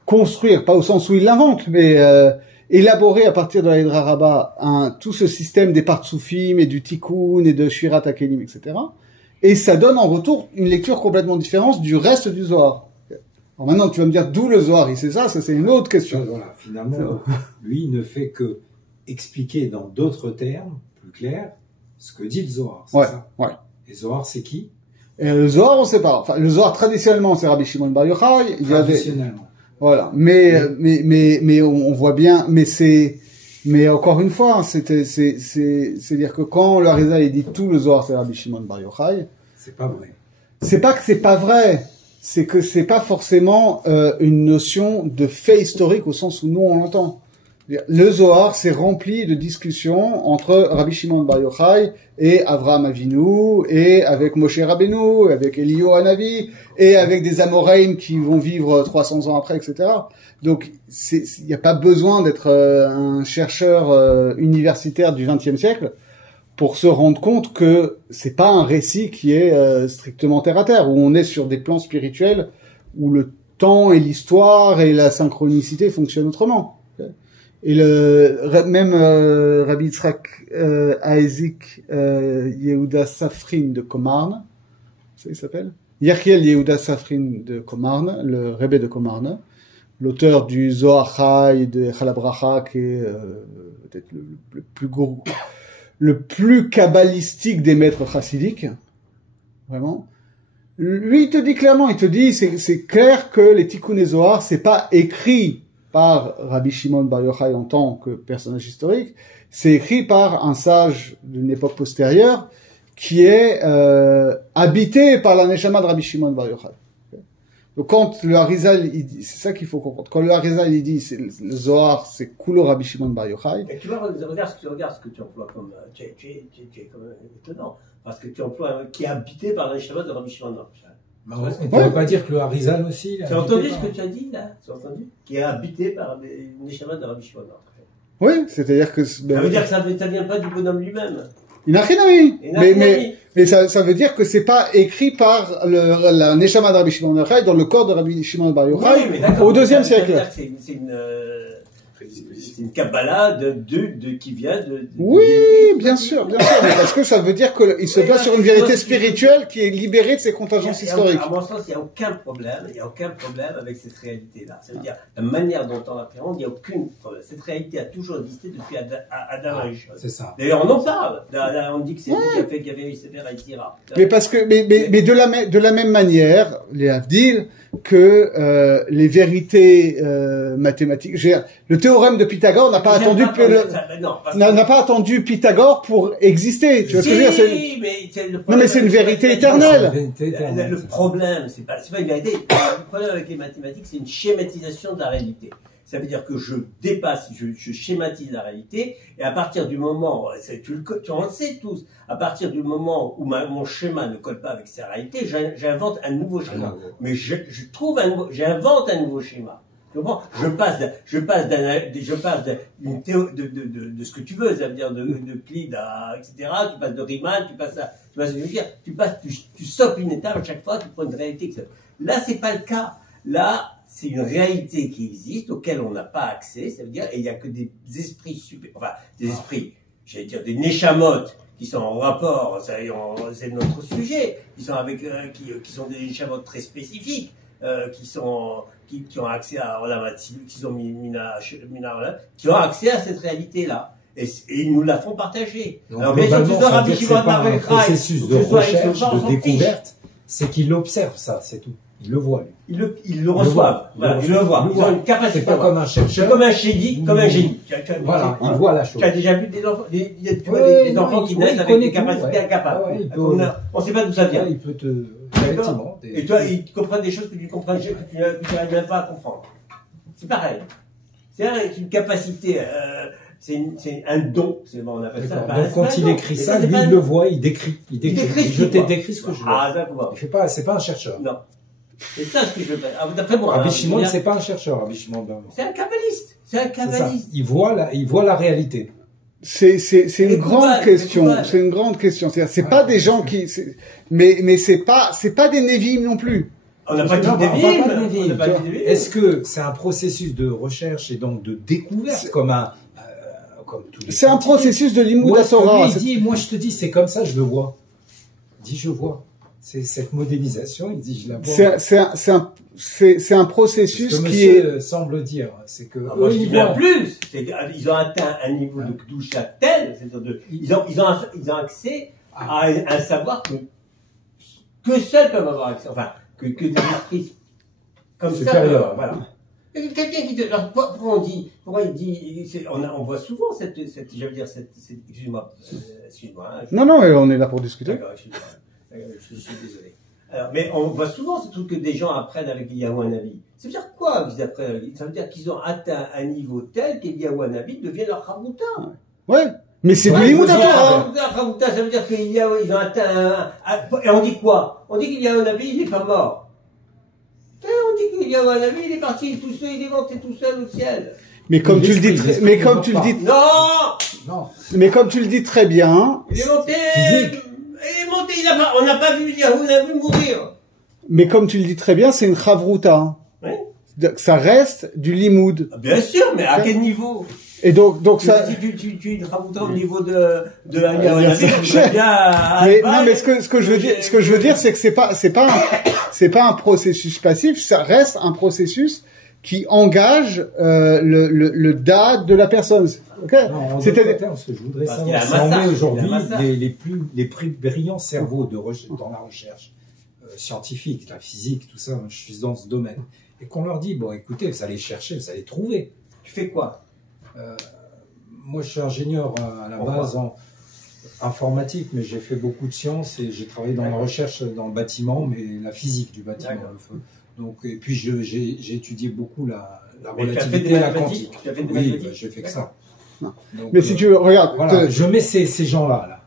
construire, pas au sens où il l'invente, mais élaborer à partir de la Hydra Rabba tout ce système des Partsufim et du Tikkun et de Shvirat HaKelim, etc. Et ça donne en retour une lecture complètement différente du reste du Zohar. Alors maintenant, tu vas me dire d'où le Zohar, il sait ça c'est une autre question. Voilà, finalement, lui ne fait que expliquer dans d'autres termes, plus clairs, ce que dit le Zohar, c'est ça? Ouais. Et Zohar, c'est qui? Et le Zohar, on sait pas. Enfin, le Zohar, traditionnellement, c'est Rabbi Shimon Bar Yochai. Traditionnellement. Voilà. Mais on voit bien, mais encore une fois, c'est-à-dire que quand le Harizal, il dit tout le Zohar, c'est Rabbi Shimon Bar Yochai. C'est pas vrai. C'est pas que c'est pas vrai. C'est que c'est pas forcément une notion de fait historique au sens où nous on l'entend. Le Zohar c'est rempli de discussions entre Rabbi Shimon Bar Yochai et Avraham Avinu et avec Moshe Rabbeinu, avec Eliyahu Hanavi et avec des Amoraïm qui vont vivre 300 ans après, etc. Donc il n'y a pas besoin d'être un chercheur universitaire du XXe siècle pour se rendre compte que c'est pas un récit qui est strictement terre à terre, où on est sur des plans spirituels où le temps et l'histoire et la synchronicité fonctionnent autrement. Et même Rabbi Yitzhak Aezik Yehuda Safrin de Komarne, ça il s'appelle Yechiel Yehuda Safrin de Komarne, le Rebbe de Komarne, l'auteur du Zohar Chai et de Chalabracha, qui est peut-être le plus gros, le plus kabbalistique des maîtres chassidiques, vraiment. Lui, il te dit clairement, c'est clair que les Tikkun et Zohar, c'est pas écrit par Rabbi Shimon Bar Yochai en tant que personnage historique, c'est écrit par un sage d'une époque postérieure qui est habité par la Neshama de Rabbi Shimon Bar Yochai. Donc quand le Harizal, il dit, c'est ça qu'il faut comprendre. Quand le Harizal, il dit, le Zohar, c'est Kulo Rabbi Shimon Bar Yochai. Et tu vois, regarde ce que tu emploies comme, tu es quand même étonnant. Parce que tu emploies qui est habité par la Neshama de Rabbi Shimon Bar Yochai. On ne pourrait pas dire que le Harizal aussi. Tu as entendu ce que tu as dit, là? Tu as entendu? Qui est habité par les Neshama de Rabbi Shimon Bar Yochai. Oui, c'est-à-dire que... Ça veut dire que ça vient pas du bonhomme lui-même. Il n'a rien mis. Mais ça veut dire que c'est pas écrit par la Neshama de Rabbi Shimon Bar Yochai dans le corps de Rabbi Shimon Bar Yochai au deuxième siècle. C'est une Kabbalah qui vient de... Oui, bien sûr, mais parce que ça veut dire qu'il se base sur une vérité spirituelle qui est libérée de ses contingences historiques. À mon sens, il n'y a aucun problème avec cette réalité-là. Ça veut dire, la manière dont on l'appréhende, il n'y a aucun problème. Cette réalité a toujours existé depuis Adam Rishon. C'est ça. D'ailleurs, on en parle. On dit que c'est lui qui avait eu Sefer Haïtira. Mais parce que, mais de la même manière, les Havdil, que les mathématiques. Le théorème de Pythagore n'a pas attendu Pythagore pour exister. Tu vois ce que je veux dire? Non, mais c'est une vérité éternelle. Le problème, c'est pas une vérité. Le problème avec les mathématiques, c'est une schématisation de la réalité. Ça veut dire que je dépasse, je schématise la réalité, et à partir du moment, tu en sais tous, à partir du moment où mon schéma ne colle pas avec sa réalité, j'invente un nouveau schéma. Mais j'invente un nouveau schéma. Je passe d'une théorie de ce que tu veux, ça veut dire de Euclide à, etc. Tu passes de Riemann, tu sautes une étape à chaque fois, tu prends une réalité. Là, c'est pas le cas. Là, c'est une réalité qui existe, auquel on n'a pas accès, ça veut dire, et il n'y a que des esprits j'allais dire des neshamot, qui sont en rapport, c'est notre sujet, qui sont des neshamot très spécifiques, qui ont accès à qui ont accès à cette réalité-là. Et ils nous la font partager. Donc, alors, bien sûr, c'est pas un processus de recherche, de découverte, c'est qu'il observe ça, c'est tout. Il le voit, lui. Ils le reçoivent. Voilà, ils le voient. Ils ont une capacité. C'est pas comme un chercheur. C'est comme un génie, Voilà, il voit la chose. Tu as déjà vu des enfants, des enfants qui naissent avec des capacités incapables. On ne sait pas d'où ça vient. Il peut effectivement. Et toi, ils comprennent des choses que tu comprends, que tu n'arrives même pas à comprendre. C'est pareil. C'est une capacité, c'est un don, on appelle ça. Donc quand il écrit ça, lui, il le voit, il décrit. Je t'ai décrit ce que je veux. Ah, d'accord. Il fait pas, c'est pas un chercheur. Non. C'est ça ce que je veux faire. D'après moi. Rabbi Shimon, c'est pas un chercheur, Rabbi Shimon. C'est un kabbaliste. C'est un kabbaliste. Il voit la réalité. C'est une grande question. C'est une grande question. C'est pas des gens qui, mais c'est pas des Nevi'im non plus. On n'a pas dit Nevi'im. Est-ce que c'est un processus de recherche et donc de découverte comme tous les c'est un processus de l'Imoud Torah. Il dit, moi je te dis, c'est comme ça, je le vois. Il dit, je vois. C'est cette modélisation, il dit, je la vois. C'est un processus qui est... semble dire, c'est que... moi, je dis bien plus. Ils ont atteint un niveau de Kedusha tel, c'est-à-dire ils ont accès à un savoir que seuls peuvent avoir accès. Enfin, que des esprits comme supérieur, ça. Voilà. Quelqu'un qui alors pourquoi il dit, on voit souvent cette excuse-moi. Non, on est là pour discuter. D'accord, je suis désolé. Alors, mais on voit souvent ce truc que des gens apprennent avec Eliyahu Hanavi. Ça veut dire quoi qu'ils apprennent? Ça veut dire qu'ils ont atteint un niveau tel qu'Eliyahu Hanavi devient leur Chavruta. Ouais. Mais c'est de l'Imoud Torah. Chavruta, ça veut dire qu'ils ont atteint et on dit quoi? On dit qu'Eliyahu Hanavi, il n'est pas mort. On dit qu'Eliyahu Hanavi, il est parti tout seul, il est monté tout seul au ciel. Mais comme tu le dis, non. Mais comme tu le dis très bien. Il est monté. Physique. Il est monté, on n'a pas vu mourir. Mais comme tu le dis très bien, c'est une chavruta. Oui. Ça reste du limoud. Bien sûr, mais à quel niveau? Et donc ça. Si tu es une chavruta au niveau de mais ce que je veux dire, c'est que c'est pas un processus passif, ça reste un processus qui engage le dad de la personne. Okay. Non, ce que je voudrais savoir, c'est on met aujourd'hui les plus brillants cerveaux dans la recherche scientifique, la physique, tout ça. Moi, je suis dans ce domaine, et qu'on leur dit bon, écoutez, vous allez chercher, vous allez trouver. Tu fais quoi? Moi, je suis ingénieur à la base en informatique, mais j'ai fait beaucoup de sciences et j'ai travaillé dans la recherche dans le bâtiment, mais la physique du bâtiment. Donc, et puis j'ai étudié beaucoup la relativité et la quantique. Oui, j'ai fait que ça. Donc, mais si tu regardes, voilà, je mets ces gens-là.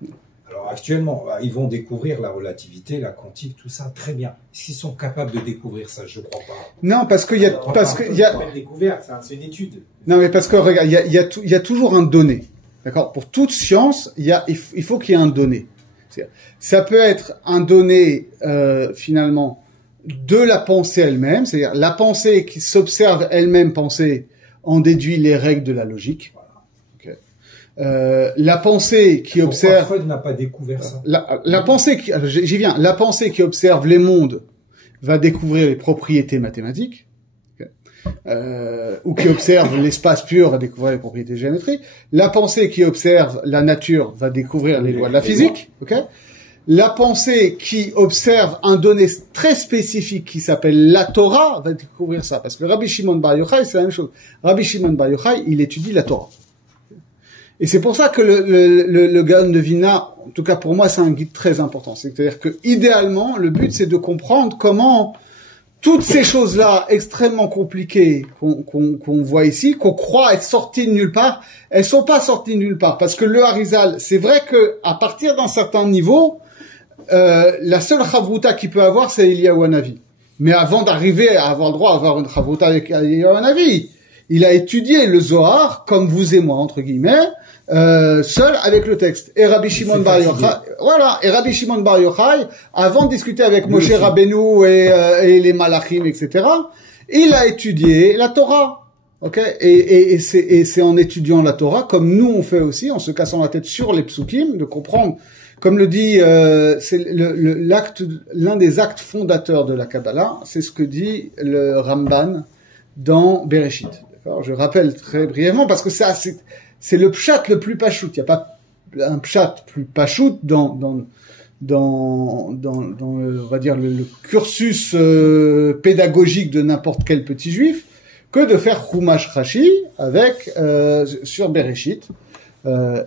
Alors actuellement, ils vont découvrir la relativité, la quantique, tout ça, très bien. Est-ce qu'ils sont capables de découvrir ça? Je crois pas. Non, parce qu'il y a, découverte, c'est une étude. Non, mais parce que regarde, il y a toujours un donné. D'accord? Pour toute science, il faut qu'il y ait un donné. Ça peut être un donné, finalement, de la pensée elle-même, c'est-à-dire la pensée qui s'observe elle-même penser en déduit les règles de la logique. Okay. La pensée qui observe... Freud n'a pas découvert ça. La pensée qui... J'y viens. La pensée qui observe les mondes va découvrir les propriétés mathématiques. Okay. Ou qui observe l'espace pur va découvrir les propriétés géométriques. La pensée qui observe la nature va découvrir les lois de la physique. Okay. La pensée qui observe un donné très spécifique qui s'appelle la Torah va découvrir ça. Parce que Rabbi Shimon Bar Yochai, c'est la même chose. Rabbi Shimon Bar Yochai, il étudie la Torah. Et c'est pour ça que le Gaon de Vilna, en tout cas pour moi, c'est un guide très important. C'est-à-dire que, idéalement, le but, c'est de comprendre comment toutes ces choses-là extrêmement compliquées qu'on voit ici, qu'on croit être sorties de nulle part, elles sont pas sorties de nulle part. Parce que le Harizal, c'est vrai que, à partir d'un certain niveau, la seule chavruta qu'il peut avoir, c'est Eliyahu Hanavi. Mais avant d'arriver à avoir le droit à avoir une chavruta avec Eliyahu Hanavi, il a étudié le Zohar, comme vous et moi, entre guillemets, seul avec le texte. Et Rabbi Shimon Bar Yochai, voilà. Et Rabbi Shimon Bar Yochai, avant de discuter avec Moshe Rabbeinu et les Malachim, etc., il a étudié la Torah. Ok? Et c'est en étudiant la Torah, comme nous on fait aussi, en se cassant la tête sur les psukim, de comprendre. Comme le dit, c'est l'un des actes fondateurs de la Kabbalah, c'est ce que dit le Ramban dans Bereshit. D'accord? Je rappelle très brièvement parce que ça, c'est le pshat le plus pachout. Il n'y a pas un pshat plus pachout dans on va dire le cursus pédagogique de n'importe quel petit juif que de faire Chumash Rashi avec sur Bereshit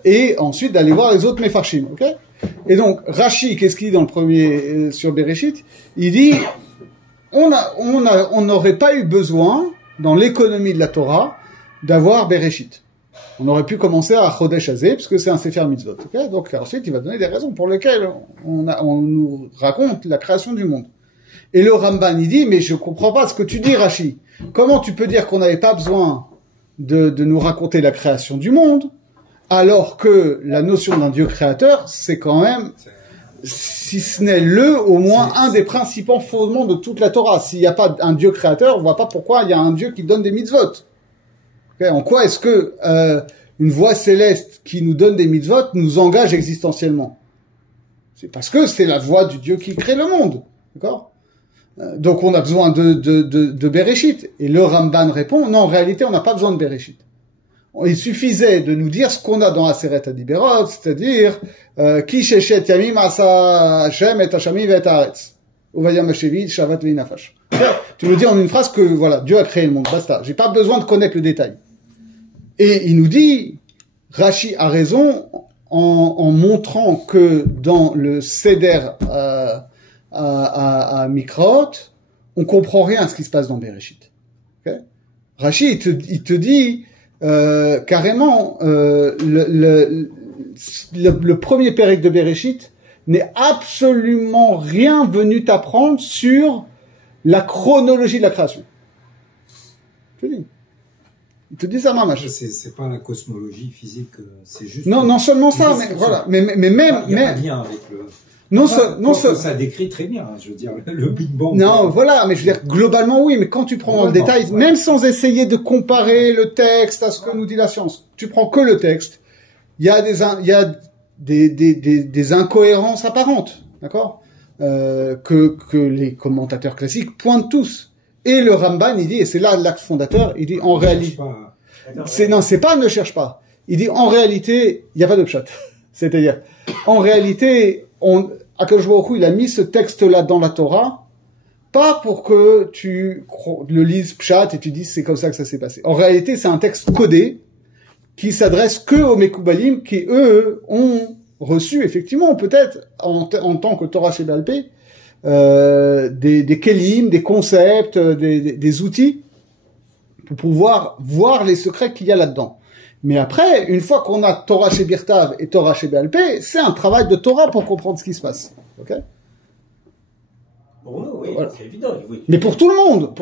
et ensuite d'aller voir les autres Mefarshim. Ok? Et donc, Rashi, qu'est-ce qu'il dit dans le premier sur Bereshit? Il dit, on n'aurait pas eu besoin, dans l'économie de la Torah, d'avoir Bereshit. On aurait pu commencer à Chodesh Hazeh, parce que c'est un Sefer Mitzvot. Okay? Donc, ensuite, il va donner des raisons pour lesquelles on nous raconte la création du monde. Et le Ramban, il dit, mais je comprends pas ce que tu dis, Rashi. Comment tu peux dire qu'on n'avait pas besoin de nous raconter la création du monde, alors que la notion d'un Dieu créateur, c'est quand même, si ce n'est au moins un des principaux fondements de toute la Torah. S'il n'y a pas un Dieu créateur, on voit pas pourquoi il y a un Dieu qui donne des mitzvot. Okay? En quoi est-ce que une voix céleste qui nous donne des mitzvot nous engage existentiellement? C'est parce que c'est la voix du Dieu qui crée le monde. D'accord? Donc on a besoin de Bereshit. Et le Ramban répond, non, en réalité, on n'a pas besoin de Bereshit. Il suffisait de nous dire ce qu'on a dans Aseret Adiberot, c'est-à-dire Ki sheshet yamim asa Hashem et Hashamim et Haaretz uvayam hashevid shavat veinafash. Tu nous dis en une phrase que voilà, Dieu a créé le monde, basta. J'ai pas besoin de connaître le détail. Et il nous dit, Rashi a raison en montrant que dans le Seder à Mikraot, on comprend rien à ce qui se passe dans Bereshit. Okay? Rashi, il te dit carrément, le premier pérec de Bereshit n'est absolument rien venu t'apprendre sur la chronologie de la création. Je te dis. Il te dit ça, mamash. C'est pas la cosmologie physique, c'est juste. Non seulement ça, mais voilà. Mais même, il y a un lien avec le. Ça décrit très bien, je veux dire, le Big Bang. Non, voilà, mais je veux dire, globalement, oui, mais quand tu prends dans le détail, même sans essayer de comparer le texte à ce que nous dit la science, tu prends que le texte, il y a des incohérences apparentes, d'accord, que les commentateurs classiques pointent tous. Et le Ramban, il dit, et c'est là l'acte fondateur, il dit, en réalité, c'est pas ne cherche pas. Il dit, en réalité, il n'y a pas de pshat. C'est-à-dire, en réalité, Akadosh Baruch Hu, il a mis ce texte-là dans la Torah, pas pour que tu le lises pshat et tu dises c'est comme ça que ça s'est passé. En réalité, c'est un texte codé qui s'adresse que aux Mekoubalim qui, eux, ont reçu, effectivement, peut-être, en tant que Torah Sheba'al Peh, des kelim, des concepts, des outils, pour pouvoir voir les secrets qu'il y a là-dedans. Mais après, une fois qu'on a Torah chez Birtav et Torah chez Béal Pé, c'est un travail de Torah pour comprendre ce qui se passe. Ok? Pour nous, oui, voilà. C'est évident. Oui. Mais pour tout le monde,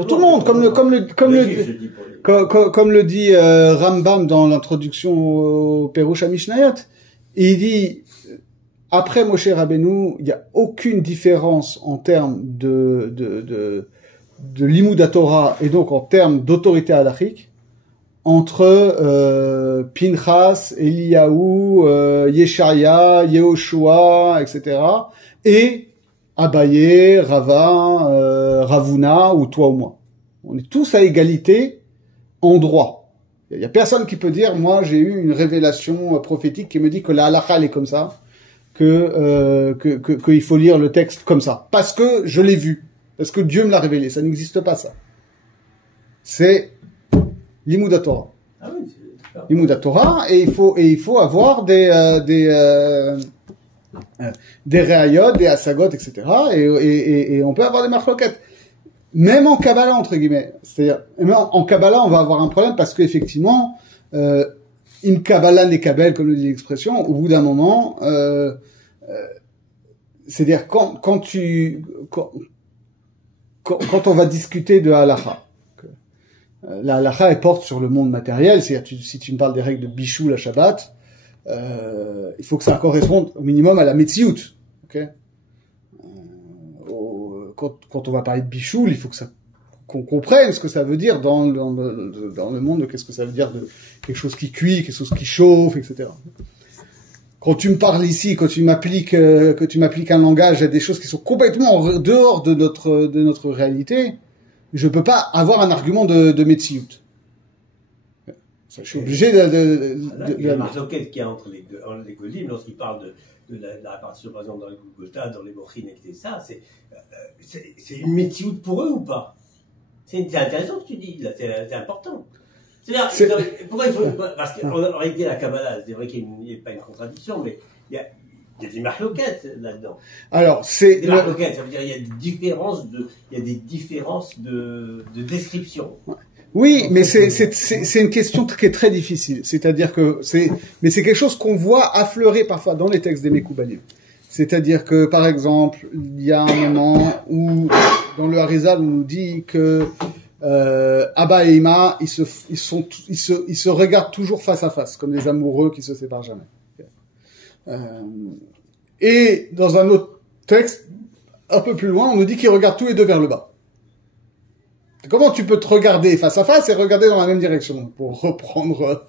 comme le dit Rambam dans l'introduction au Perush HaMishnayot, il dit, après Moshe Rabbeinu, il n'y a aucune différence en termes de Limud Torah et donc en termes d'autorité halachique entre Pinchas, Eliyahu, Yesharia, Yehoshua, etc. et Abaye, Rava, Ravuna ou toi ou moi. On est tous à égalité en droit. Il n'y a personne qui peut dire, moi j'ai eu une révélation prophétique qui me dit que la halakha elle est comme ça, qu'il faut lire le texte comme ça. Parce que je l'ai vu. Parce que Dieu me l'a révélé. Ça n'existe pas ça. C'est Limud Torah. Ah oui, Limud Torah, et il faut avoir des réayot, des asagot, etc. Et on peut avoir des marloquettes. Même en Kabbalah, entre guillemets. C'est-à-dire, même en Kabbalah, on va avoir un problème parce qu'effectivement, im Kabbalah nekabel, comme le dit l'expression, au bout d'un moment, c'est-à-dire quand on va discuter de halakha, la halakha elle porte sur le monde matériel, c'est-à-dire si tu me parles des règles de Bichou la Shabbat, il faut que ça corresponde au minimum à la Metsiout. Okay, quand on va parler de Bichou, il faut qu'on comprenne ce que ça veut dire dans le monde, qu'est-ce que ça veut dire de quelque chose qui cuit, quelque chose qui chauffe, etc. Quand tu me parles ici, quand tu m'appliques un langage à des choses qui sont complètement en dehors de notre réalité, je peux pas avoir un argument de Metsiout. Je suis obligé il y a une requête qu'il y a entre les Golim, lorsqu'ils parlent de la répartition, par exemple, dans les Golgotha, dans les Mochin, et ça, c'est une Metsiout pour eux ou pas? C'est intéressant ce que tu dis, là, c'est important. C'est-à-dire, pourquoi il faut, parce qu'en réalité, la Kabbalah, c'est vrai qu'il n'y a pas une contradiction, mais il y a des marloquettes là-dedans. Alors, c'est... Des marloquettes, ça veut dire, il y a des différences de description. Oui, mais c'est une question qui est très difficile. C'est-à-dire que mais c'est quelque chose qu'on voit affleurer parfois dans les textes des Mekoubalim. C'est-à-dire que, par exemple, il y a un moment où, dans le Harizal, on nous dit que, Abba et Ima, ils se regardent toujours face à face, comme des amoureux qui se séparent jamais. Et dans un autre texte, un peu plus loin, on nous dit qu'ils regardent tous les deux vers le bas. Comment tu peux te regarder face à face et regarder dans la même direction, pour reprendre...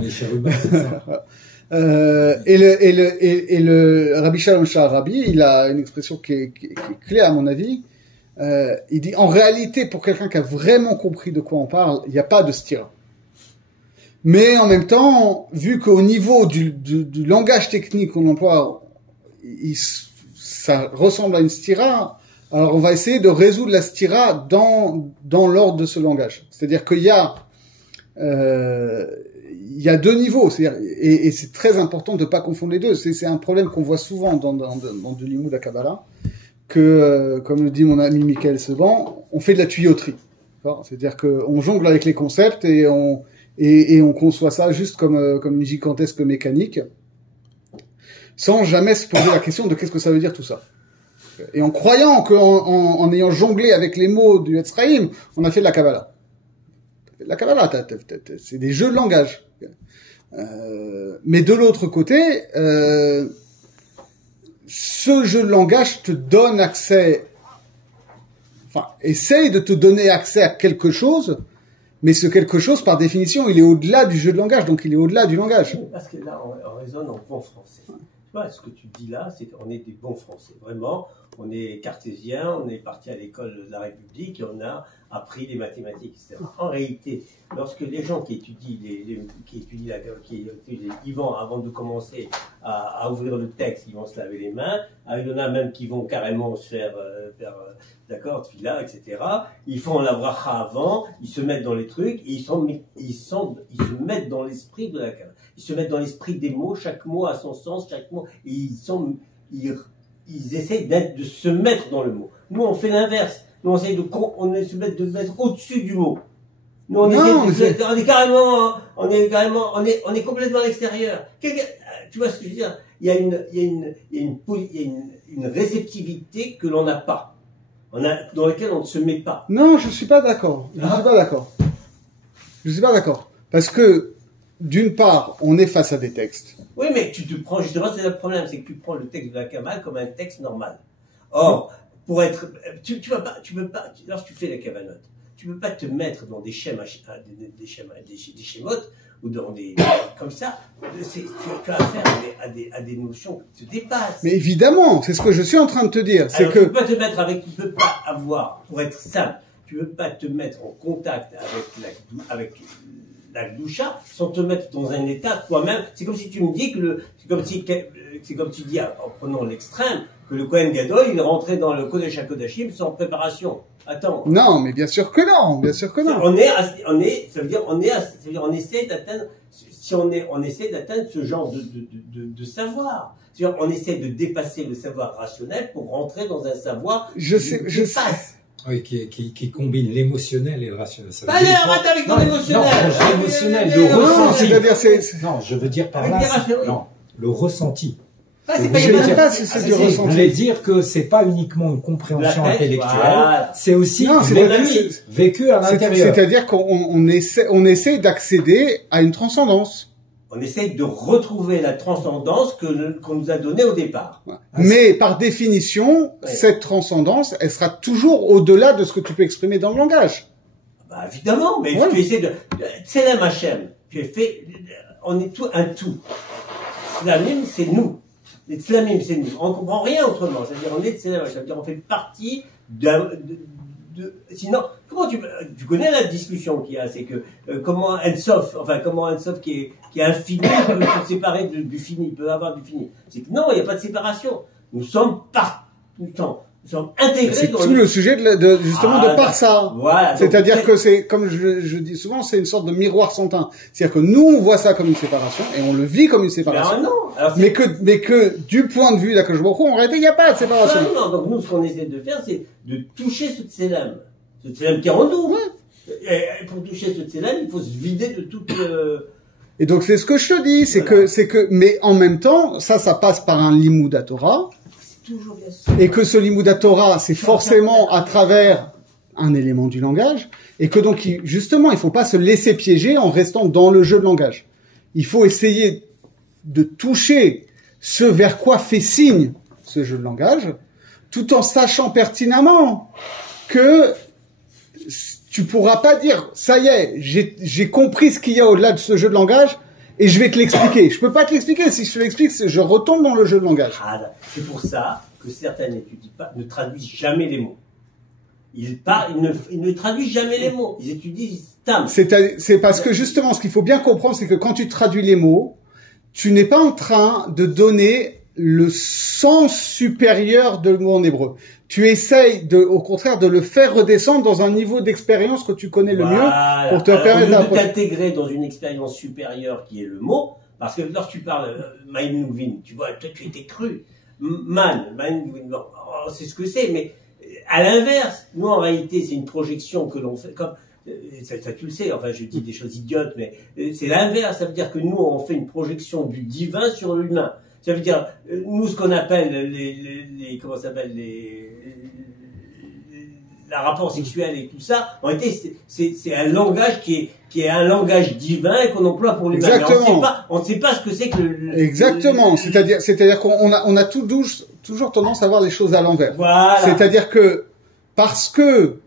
les chérubins, c'est ça. Et le Rabbi Shalom Sha'arabi, il a une expression qui est claire à mon avis. Il dit, en réalité, pour quelqu'un qui a vraiment compris de quoi on parle, il n'y a pas de stira. Mais en même temps, vu qu'au niveau du langage technique qu'on emploie, ça ressemble à une stira, alors on va essayer de résoudre la stira dans l'ordre de ce langage. C'est-à-dire qu'il y a deux niveaux, et c'est très important de ne pas confondre les deux. C'est un problème qu'on voit souvent dans du Limud à Kabbalah, que, comme le dit mon ami Michael Seban, on fait de la tuyauterie. C'est-à-dire qu'on jongle avec les concepts et on conçoit ça juste comme une gigantesque mécanique, sans jamais se poser la question de qu'est-ce que ça veut dire tout ça. Et en croyant qu'en ayant jonglé avec les mots du Etzraïm, on a fait de la Kabbalah. La Kabbalah, c'est des jeux de langage. Mais de l'autre côté, ce jeu de langage te donne accès, essaye de te donner accès à quelque chose, mais ce quelque chose, par définition, il est au-delà du jeu de langage, donc il est au-delà du langage. Parce que là, on raisonne en bon français. Ce que tu dis là, c'est qu'on est des bons Français. Vraiment, on est cartésiens, on est parti à l'école de la République et on a appris les mathématiques, etc. En réalité, lorsque les gens qui étudient ils vont, avant de commencer à ouvrir le texte, ils vont se laver les mains. Il y en a même qui vont carrément se faire d'accord, tfila, etc. Ils font la bracha avant, ils se mettent dans les trucs, et ils se mettent dans l'esprit de la Kabbalah. Ils se mettent dans l'esprit des mots, chaque mot a son sens, chaque mot, et ils essaient de se mettre dans le mot. Nous, on fait l'inverse. Nous, on essaie de se mettre au-dessus du mot. Nous, on est carrément, on est complètement à l'extérieur. Tu vois ce que je veux dire? Il y a une réceptivité que l'on n'a pas. Dans laquelle on ne se met pas. Non, je suis pas d'accord. Je suis pas d'accord. Parce que, d'une part, on est face à des textes. Oui, mais tu te prends, justement, c'est le problème, c'est que tu prends le texte de la Kabbale comme un texte normal. Or, pour être, tu peux pas, lorsque tu fais la Kabbanote, tu peux pas te mettre dans des schémotes, ou dans des, comme ça, tu as affaire à des notions qui te dépassent. Mais évidemment, c'est ce que je suis en train de te dire. C'est Alors, que, tu peux pas te mettre tu peux pas avoir, pour être simple, tu peux pas te mettre en contact avec la doucha sans te mettre dans un état toi-même. C'est comme si tu me dis c'est comme tu dis, en prenant l'extrême, que le Kohen Gadol, il rentrait dans le Kodesh HaKodashim sans préparation. Attends. Non, mais bien sûr que non, bien sûr que non. Ça veut dire, on essaie d'atteindre, on essaie d'atteindre ce genre de savoir. C'est-à-dire, on essaie de dépasser le savoir rationnel pour rentrer dans un savoir je sais. Oui, qui combine l'émotionnel et le rationnel. Allez, arrête avec ton émotionnel! Non, l'émotionnel, le ressenti. C'est-à-dire, non, je veux dire par là, le ressenti. Je ne sais pas si c'est du ressenti. Je voulais dire que c'est pas uniquement une compréhension intellectuelle, c'est aussi vécu à l'intérieur. C'est-à-dire qu'on essaie d'accéder à une transcendance. On essaie de retrouver la transcendance qu'on nous a donnée au départ. Ouais. Mais par définition, cette transcendance, elle sera toujours au-delà de ce que tu peux exprimer dans le langage. Bah évidemment, mais tu essaies de... Tselem Hachem, tu es fait... On est un tout. Tselamim, c'est nous. Les Tselamim, c'est nous. On ne comprend rien autrement. C'est-à-dire, on est Tselem Hachem. C'est-à-dire, on fait partie sinon, comment tu connais la discussion qu'il y a, c'est que comment Ensof qui est infini peut se séparer du fini, peut avoir du fini. C'est que non, il n'y a pas de séparation. Nous sommes intégrés. C'est tout le sujet de par ça. Voilà. C'est-à-dire que c'est, comme je dis souvent, c'est une sorte de miroir sans teint. C'est-à-dire que nous, on voit ça comme une séparation et on le vit comme une séparation. Ben non. Alors, mais que du point de vue d'Akadosh Baruch Hu, en réalité, il n'y a pas de séparation. Non. Donc nous, ce qu'on essaie de faire, c'est de toucher ce tselem. Ce tselem qui est en nous. Et pour toucher ce tselem, il faut se vider de toute... Et donc c'est ce que je te dis, c'est que, mais en même temps, ça passe par un limud Torah. Et que ce limud Torah, c'est forcément à travers un élément du langage, et que donc, justement, il faut pas se laisser piéger en restant dans le jeu de langage. Il faut essayer de toucher ce vers quoi fait signe ce jeu de langage, tout en sachant pertinemment que tu pourras pas dire, ça y est, j'ai compris ce qu'il y a au-delà de ce jeu de langage, et je vais te l'expliquer. Je peux pas te l'expliquer. Si je te l'explique, je retombe dans le jeu de langage. C'est pour ça que certains ne traduisent jamais les mots. Ils ne traduisent jamais les mots. Ils étudient Stam. C'est parce que justement, ce qu'il faut bien comprendre, c'est que quand tu traduis les mots, tu n'es pas en train de donner le sens supérieur de le mot en hébreu. Tu essayes au contraire de le faire redescendre dans un niveau d'expérience que tu connais le mieux pour te permettre de t'intégrer dans une expérience supérieure qui est le mot, parce que lorsque tu parles Maïnouvin, tu vois, toi tu étais cru. Maïnouvin, c'est ce que c'est, mais à l'inverse, nous en réalité c'est une projection que l'on fait, comme ça tu le sais, enfin je dis des choses idiotes, mais c'est l'inverse, ça veut dire que nous on fait une projection du divin sur l'humain. Ça veut dire, nous, ce qu'on appelle comment ça s'appelle, la rapport sexuel et tout ça, en réalité, c'est un langage qui est un langage divin et qu'on emploie pour l'humain. Exactement. On ne sait pas ce que c'est que Exactement. C'est-à-dire qu'on a toujours tendance à voir les choses à l'envers. Voilà. C'est-à-dire que, parce que,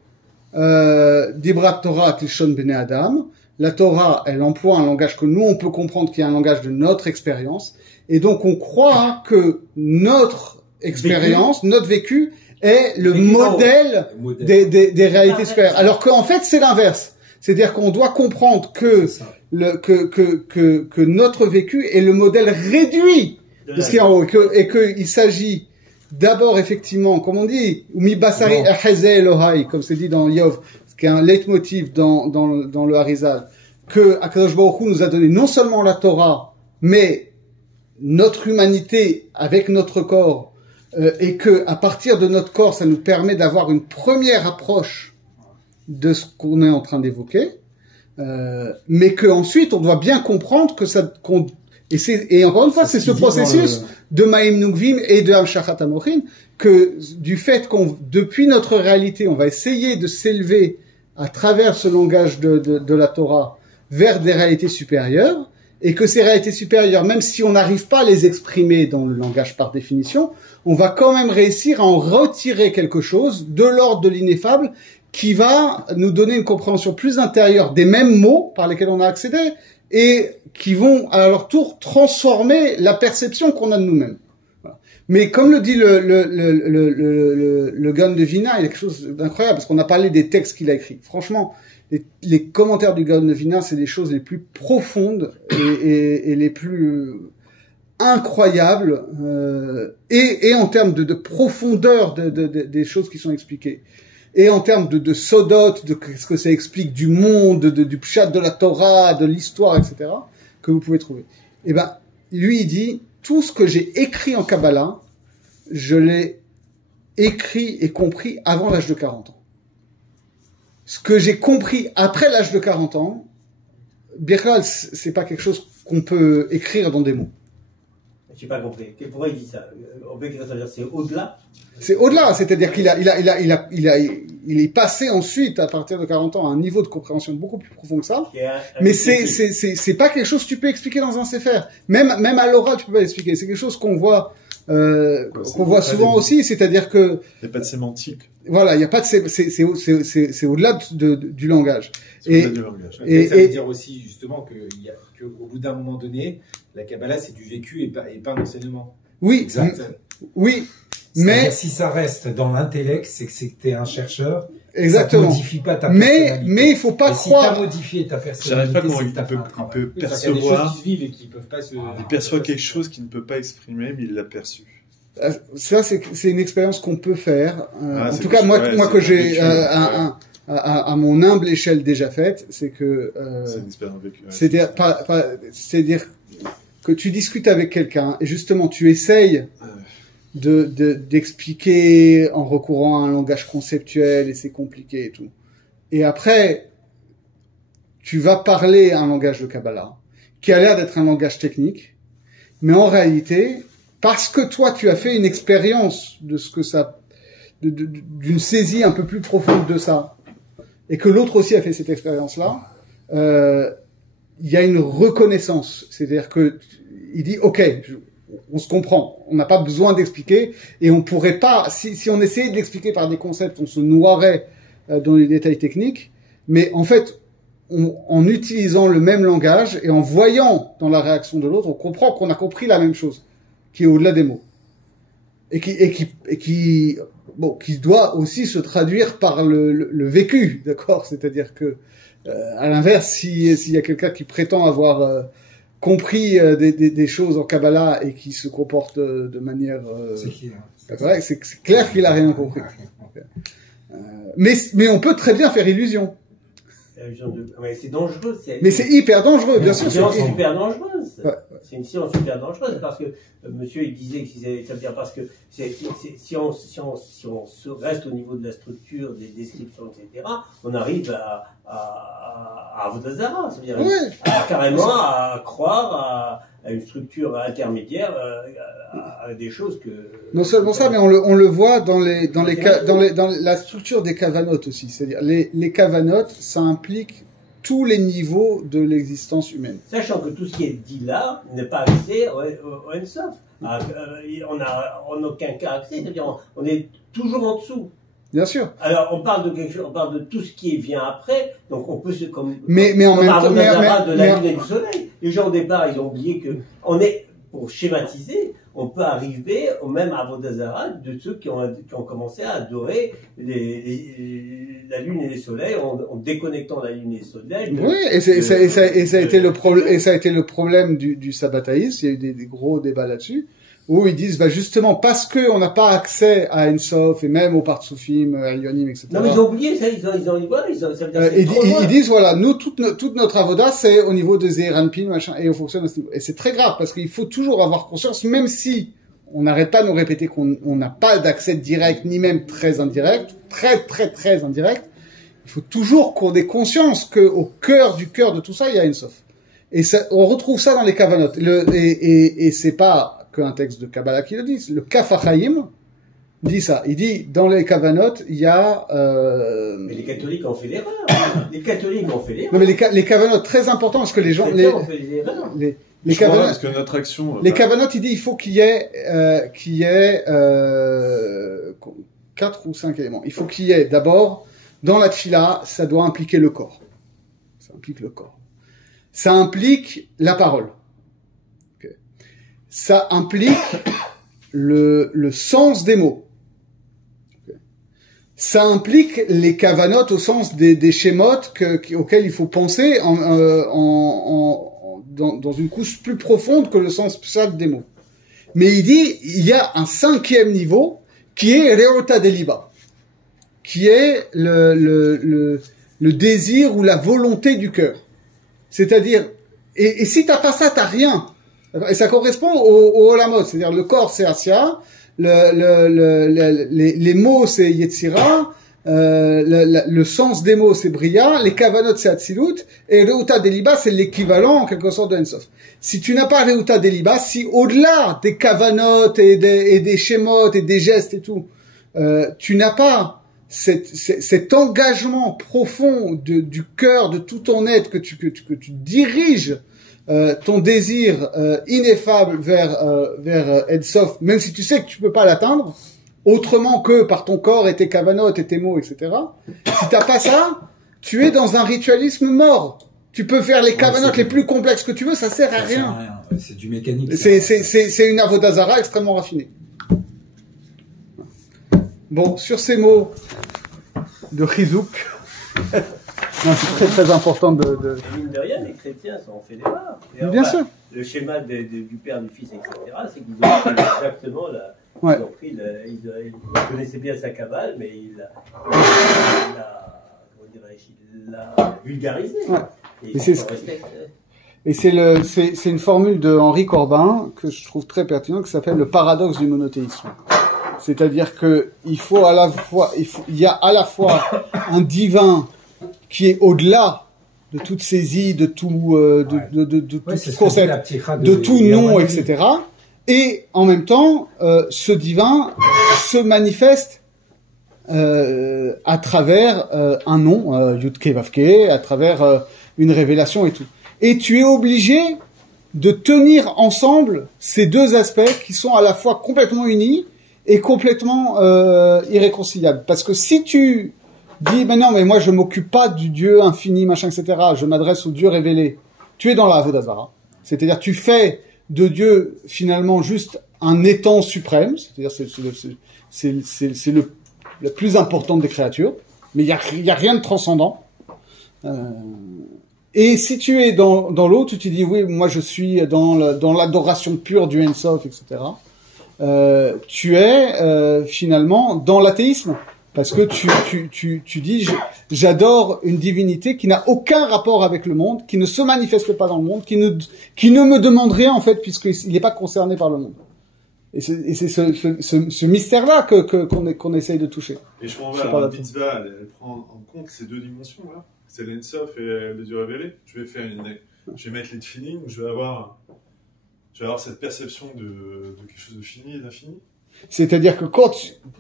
Dibrat Torah Klishon Bnei Adam, la Torah, elle emploie un langage que nous, on peut comprendre qui est un langage de notre expérience. Et donc, on croit que notre expérience, notre vécu, est le modèle des réalités supérieures. Alors qu'en fait, c'est l'inverse. C'est-à-dire qu'on doit comprendre que notre vécu est le modèle réduit de ce qui est en haut. Et qu'il s'agit d'abord, effectivement, comme on dit, mi basari ehezeh Elohai, comme c'est dit dans Yov, ce qui est un leitmotiv dans le Harizal, que Akadosh Baruch Hu nous a donné non seulement la Torah, mais notre humanité avec notre corps, et que à partir de notre corps, ça nous permet d'avoir une première approche de ce qu'on est en train d'évoquer, mais que ensuite on doit bien comprendre que et encore une fois, c'est ce processus de Ma'im Nukvim et de Hamshachat Hamochin, que du fait depuis notre réalité, on va essayer de s'élever à travers ce langage de la Torah vers des réalités supérieures, et que ces réalités supérieures, même si on n'arrive pas à les exprimer dans le langage par définition, on va quand même réussir à en retirer quelque chose de l'ordre de l'ineffable qui va nous donner une compréhension plus intérieure des mêmes mots par lesquels on a accédé et qui vont à leur tour transformer la perception qu'on a de nous-mêmes. Voilà. Mais comme le dit le Gaon de Vilna, il y a quelque chose d'incroyable parce qu'on a parlé des textes qu'il a écrits. Franchement, les commentaires du Gaon de Vilna, c'est des choses les plus profondes et les plus incroyables et en termes de profondeur des choses qui sont expliquées. Et en termes de sodot, de ce que ça explique du monde, du pshat de la Torah, de l'histoire, etc., que vous pouvez trouver. Eh ben, lui, il dit, tout ce que j'ai écrit en Kabbalah, je l'ai écrit et compris avant l'âge de 40 ans. Ce que j'ai compris après l'âge de 40 ans, Birkal, c'est pas quelque chose qu'on peut écrire dans des mots. J'ai pas compris. Pourquoi il dit ça? On peut écrire ça, c'est au-delà? C'est au-delà, c'est-à-dire qu'il est passé ensuite, à partir de 40 ans, à un niveau de compréhension beaucoup plus profond que ça. Mais c'est pas quelque chose que tu peux expliquer dans un sefer. Même à l'oral, tu peux pas l'expliquer. C'est quelque chose qu'on voit, souvent aussi, c'est-à-dire que... Il n'y a pas de sémantique. Voilà, il n'y a pas de, c'est au-delà du langage. Et ça veut dire aussi, justement, qu'au bout d'un moment donné, la Kabbalah, c'est du vécu et pas un enseignement. Oui. Exact. Oui. Mais si ça reste dans l'intellect, c'est que t'es un chercheur. Exactement. Ça ne modifie pas ta personnalité. Mais il faut pas croire. Si t'as modifié ta personnalité, il peut percevoir. Il perçoit quelque chose qu'il ne peut pas exprimer, mais il l'a perçu. Ça, c'est une expérience qu'on peut faire. En tout cas, moi que j'ai à mon humble échelle déjà faite, c'est que c'est une expérience vécue. C'est-à-dire que tu discutes avec quelqu'un et justement tu essayes d'expliquer en recourant à un langage conceptuel et c'est compliqué et tout. Et après, tu vas parler un langage de Kabbalah qui a l'air d'être un langage technique, mais en réalité, parce que toi tu as fait une expérience de ce que ça, d'une saisie un peu plus profonde de ça, et que l'autre aussi a fait cette expérience-là, il y a une reconnaissance. C'est-à-dire que il dit, OK, on se comprend, on n'a pas besoin d'expliquer, et on pourrait pas, si on essayait de l'expliquer par des concepts, on se noierait dans les détails techniques, mais en fait, en utilisant le même langage, et en voyant dans la réaction de l'autre, on comprend qu'on a compris la même chose, qui est au-delà des mots. Et qui doit aussi se traduire par le vécu, d'accord? C'est-à-dire que, à l'inverse, s'il y a quelqu'un qui prétend avoir compris des choses en Kabbalah et qui se comporte de manière c'est clair qu'il a rien compris. Mais on peut très bien faire illusion. Mais c'est dangereux. Mais c'est hyper dangereux, bien sûr. C'est une science super dangereuse. Ouais. C'est une science super dangereuse parce que monsieur il disait que ça veut dire parce que si on se reste au niveau de la structure, des descriptions, etc., on arrive à Avodah-Zarah, c'est-à-dire carrément à croire à une structure intermédiaire, à des choses que... Non seulement ça, mais on le voit dans la structure des kavanotes aussi. C'est-à-dire, les kavanotes, ça implique tous les niveaux de l'existence humaine. Sachant que tout ce qui est dit là n'est pas accès au Ensof. On n'a en aucun cas accès, c'est-à-dire on est toujours en dessous. Bien sûr. Alors on parle de quelque chose, on parle de tout ce qui vient après, donc on peut se mais en même temps, de la lune et du soleil. Les gens au départ ils ont oublié que on est, pour schématiser, on peut arriver au même Avodah-Zarah de ceux qui ont commencé à adorer la lune et les soleils en déconnectant la lune et les soleils. Oui, et ça a été le problème du sabbataïsme. Il y a eu des gros débats là-dessus, où ils disent, justement, parce que on n'a pas accès à Ensof et même au Partsoufim, à Lyonim, etc. Non, mais ils ont oublié ça, ils disent, voilà, nous, toute notre avoda, c'est au niveau de Zeir Anpin, machin, et on fonctionne à ce niveau. Et c'est très grave, parce qu'il faut toujours avoir conscience, même si on n'arrête pas de nous répéter qu'on n'a pas d'accès direct, ni même très indirect, très, très, très indirect, Il faut toujours qu'on ait conscience qu'au cœur de tout ça, il y a Ensof. Et ça, on retrouve ça dans les Kavanot. Et c'est pas qu'un texte de Kabbalah qui le dit. Le Kaf HaChaim dit ça. Il dit, dans les Kavanot, il y a... Mais les catholiques ont fait l'erreur. Les catholiques ont fait l'erreur. Non, mais les Kavanot, très important, parce que les gens... Les ont fait l'erreur. Les Kavanot, parce que notre action... les Kavanot, il dit, il faut qu'il y ait 4 ou 5 éléments. Il faut qu'il y ait, d'abord, dans la tfila, ça doit impliquer le corps. Ça implique le corps. Ça implique la parole. Okay. Ça implique le sens des mots. Okay. Ça implique les kavanot au sens des schémotes auxquels il faut penser dans une couche plus profonde que le sens spécial des mots. Mais il dit, il y a un 5e niveau qui est Reota Deliba, qui est le désir ou la volonté du cœur. C'est-à-dire, et si t'as pas ça, t'as rien. Et ça correspond au Olamot, c'est-à-dire le corps c'est Asya, les mots c'est Yetzira, le sens des mots c'est Bria, les Kavanot c'est Atzilut, et Reuta Deliba c'est l'équivalent en quelque sorte de Ensof. Si tu n'as pas Reuta Deliba, si au-delà des Kavanot et des Shemot et des gestes et tout, tu n'as pas cet engagement profond du cœur, de tout ton être, que tu diriges ton désir ineffable vers Ensof, même si tu sais que tu peux pas l'atteindre, autrement que par ton corps et tes kavanot et tes mots, etc. Si t'as pas ça, tu es dans un ritualisme mort. Tu peux faire les kavanot les plus complexes que tu veux, ça sert à rien. C'est du mécanique. C'est une avodazara extrêmement raffinée. Bon, sur ces mots de Chizouk, c'est très très important de... Mine de rien, les chrétiens sont fait des rares. Bien sûr. Le schéma du Père, du Fils, etc., c'est qu'ils ont pris exactement la... Ouais. Ils ont pris ils connaissaient bien sa cabale, mais il l'a vulgarisé. Ouais. Et c'est une formule de Henri Corbin que je trouve très pertinente, qui s'appelle le paradoxe du monothéisme. C'est-à-dire que il y a à la fois un divin qui est au-delà de toute saisie, de tout, tout concept, de tout nom, etc. Et en même temps, ce divin se manifeste à travers un nom, Yudke Vavke, à travers une révélation et tout. Et tu es obligé de tenir ensemble ces deux aspects qui sont à la fois complètement unis et complètement irréconciliables. Parce que si tu dis, mais non, mais moi je m'occupe pas du Dieu infini, machin, etc., je m'adresse au Dieu révélé, tu es dans la Avodazara. C'est-à-dire tu fais de Dieu finalement juste un étang suprême, c'est-à-dire c'est le plus important des créatures, mais il y a rien de transcendant. Et si tu es dans l'autre, tu te dis oui, moi je suis dans l'adoration pure du Ensof, etc. Tu es finalement dans l'athéisme, parce que tu dis j'adore une divinité qui n'a aucun rapport avec le monde, qui ne se manifeste pas dans le monde, qui ne me demande rien en fait, puisqu'il n'est pas concerné par le monde. Et c'est ce mystère-là qu'on essaye de toucher. Et je comprends bien, la mitzvah, elle prend en compte ces deux dimensions-là. C'est l'Ensof et le Dieu révélé. Je vais mettre les tefilin, je vais avoir cette perception de quelque chose de fini et d'infini. C'est-à-dire que quand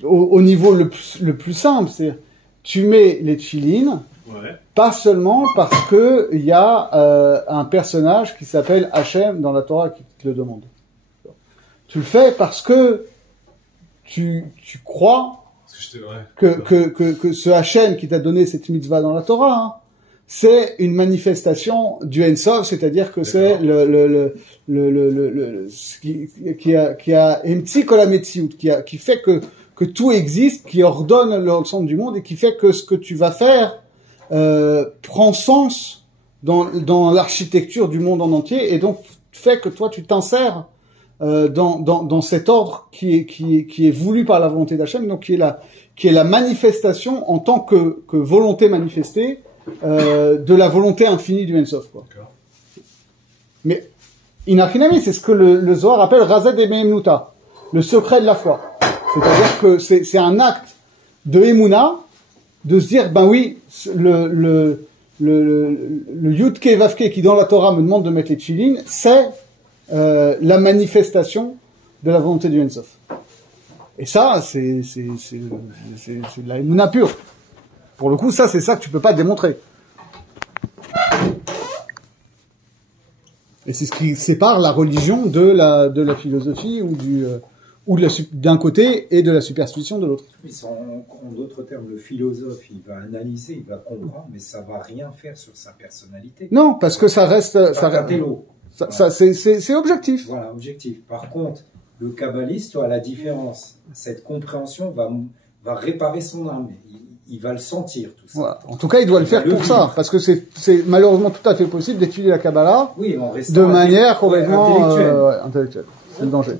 au niveau le plus simple, c'est tu mets les tefilin, pas seulement parce que il y a un personnage qui s'appelle Hachem dans la Torah qui te le demande. Tu le fais parce que tu crois que ce Hachem qui t'a donné cette mitzvah dans la Torah, c'est une manifestation du Ensof, c'est-à-dire que c'est qui a Emtsi Kol HaMetziut, qui fait que tout existe, qui ordonne l'ensemble du monde et qui fait que ce que tu vas faire prend sens dans l'architecture du monde en entier, et donc fait que toi tu t'insères dans cet ordre qui est voulu par la volonté d'Hachem, donc qui est la manifestation en tant que volonté manifestée de la volonté infinie du Ensof, quoi. Mais Inachinami, c'est ce que le Zohar appelle Razed Ememnuta, le secret de la foi. C'est-à-dire que c'est un acte de Emouna de se dire, ben oui, le Yud-Ke Vav-Ke qui dans la Torah me demande de mettre les tefilines, c'est la manifestation de la volonté du Ein-Sof. Et ça, c'est de la émouna pure. Pour le coup, ça, c'est ça que tu peux pas démontrer. Et c'est ce qui sépare la religion de la philosophie ou d'un côté et de la superstition de l'autre. En d'autres termes, le philosophe, il va analyser, il va comprendre, mais ça va rien faire sur sa personnalité. Non, parce que ça reste, c'est objectif. Voilà, objectif. Par contre, le kabbaliste, à la différence, cette compréhension va réparer son âme. Il va le sentir, tout ça. Voilà. En tout cas, il doit le faire pour ça, parce que c'est malheureusement tout à fait possible d'étudier la Kabbalah de manière complètement intellectuelle. C'est le danger.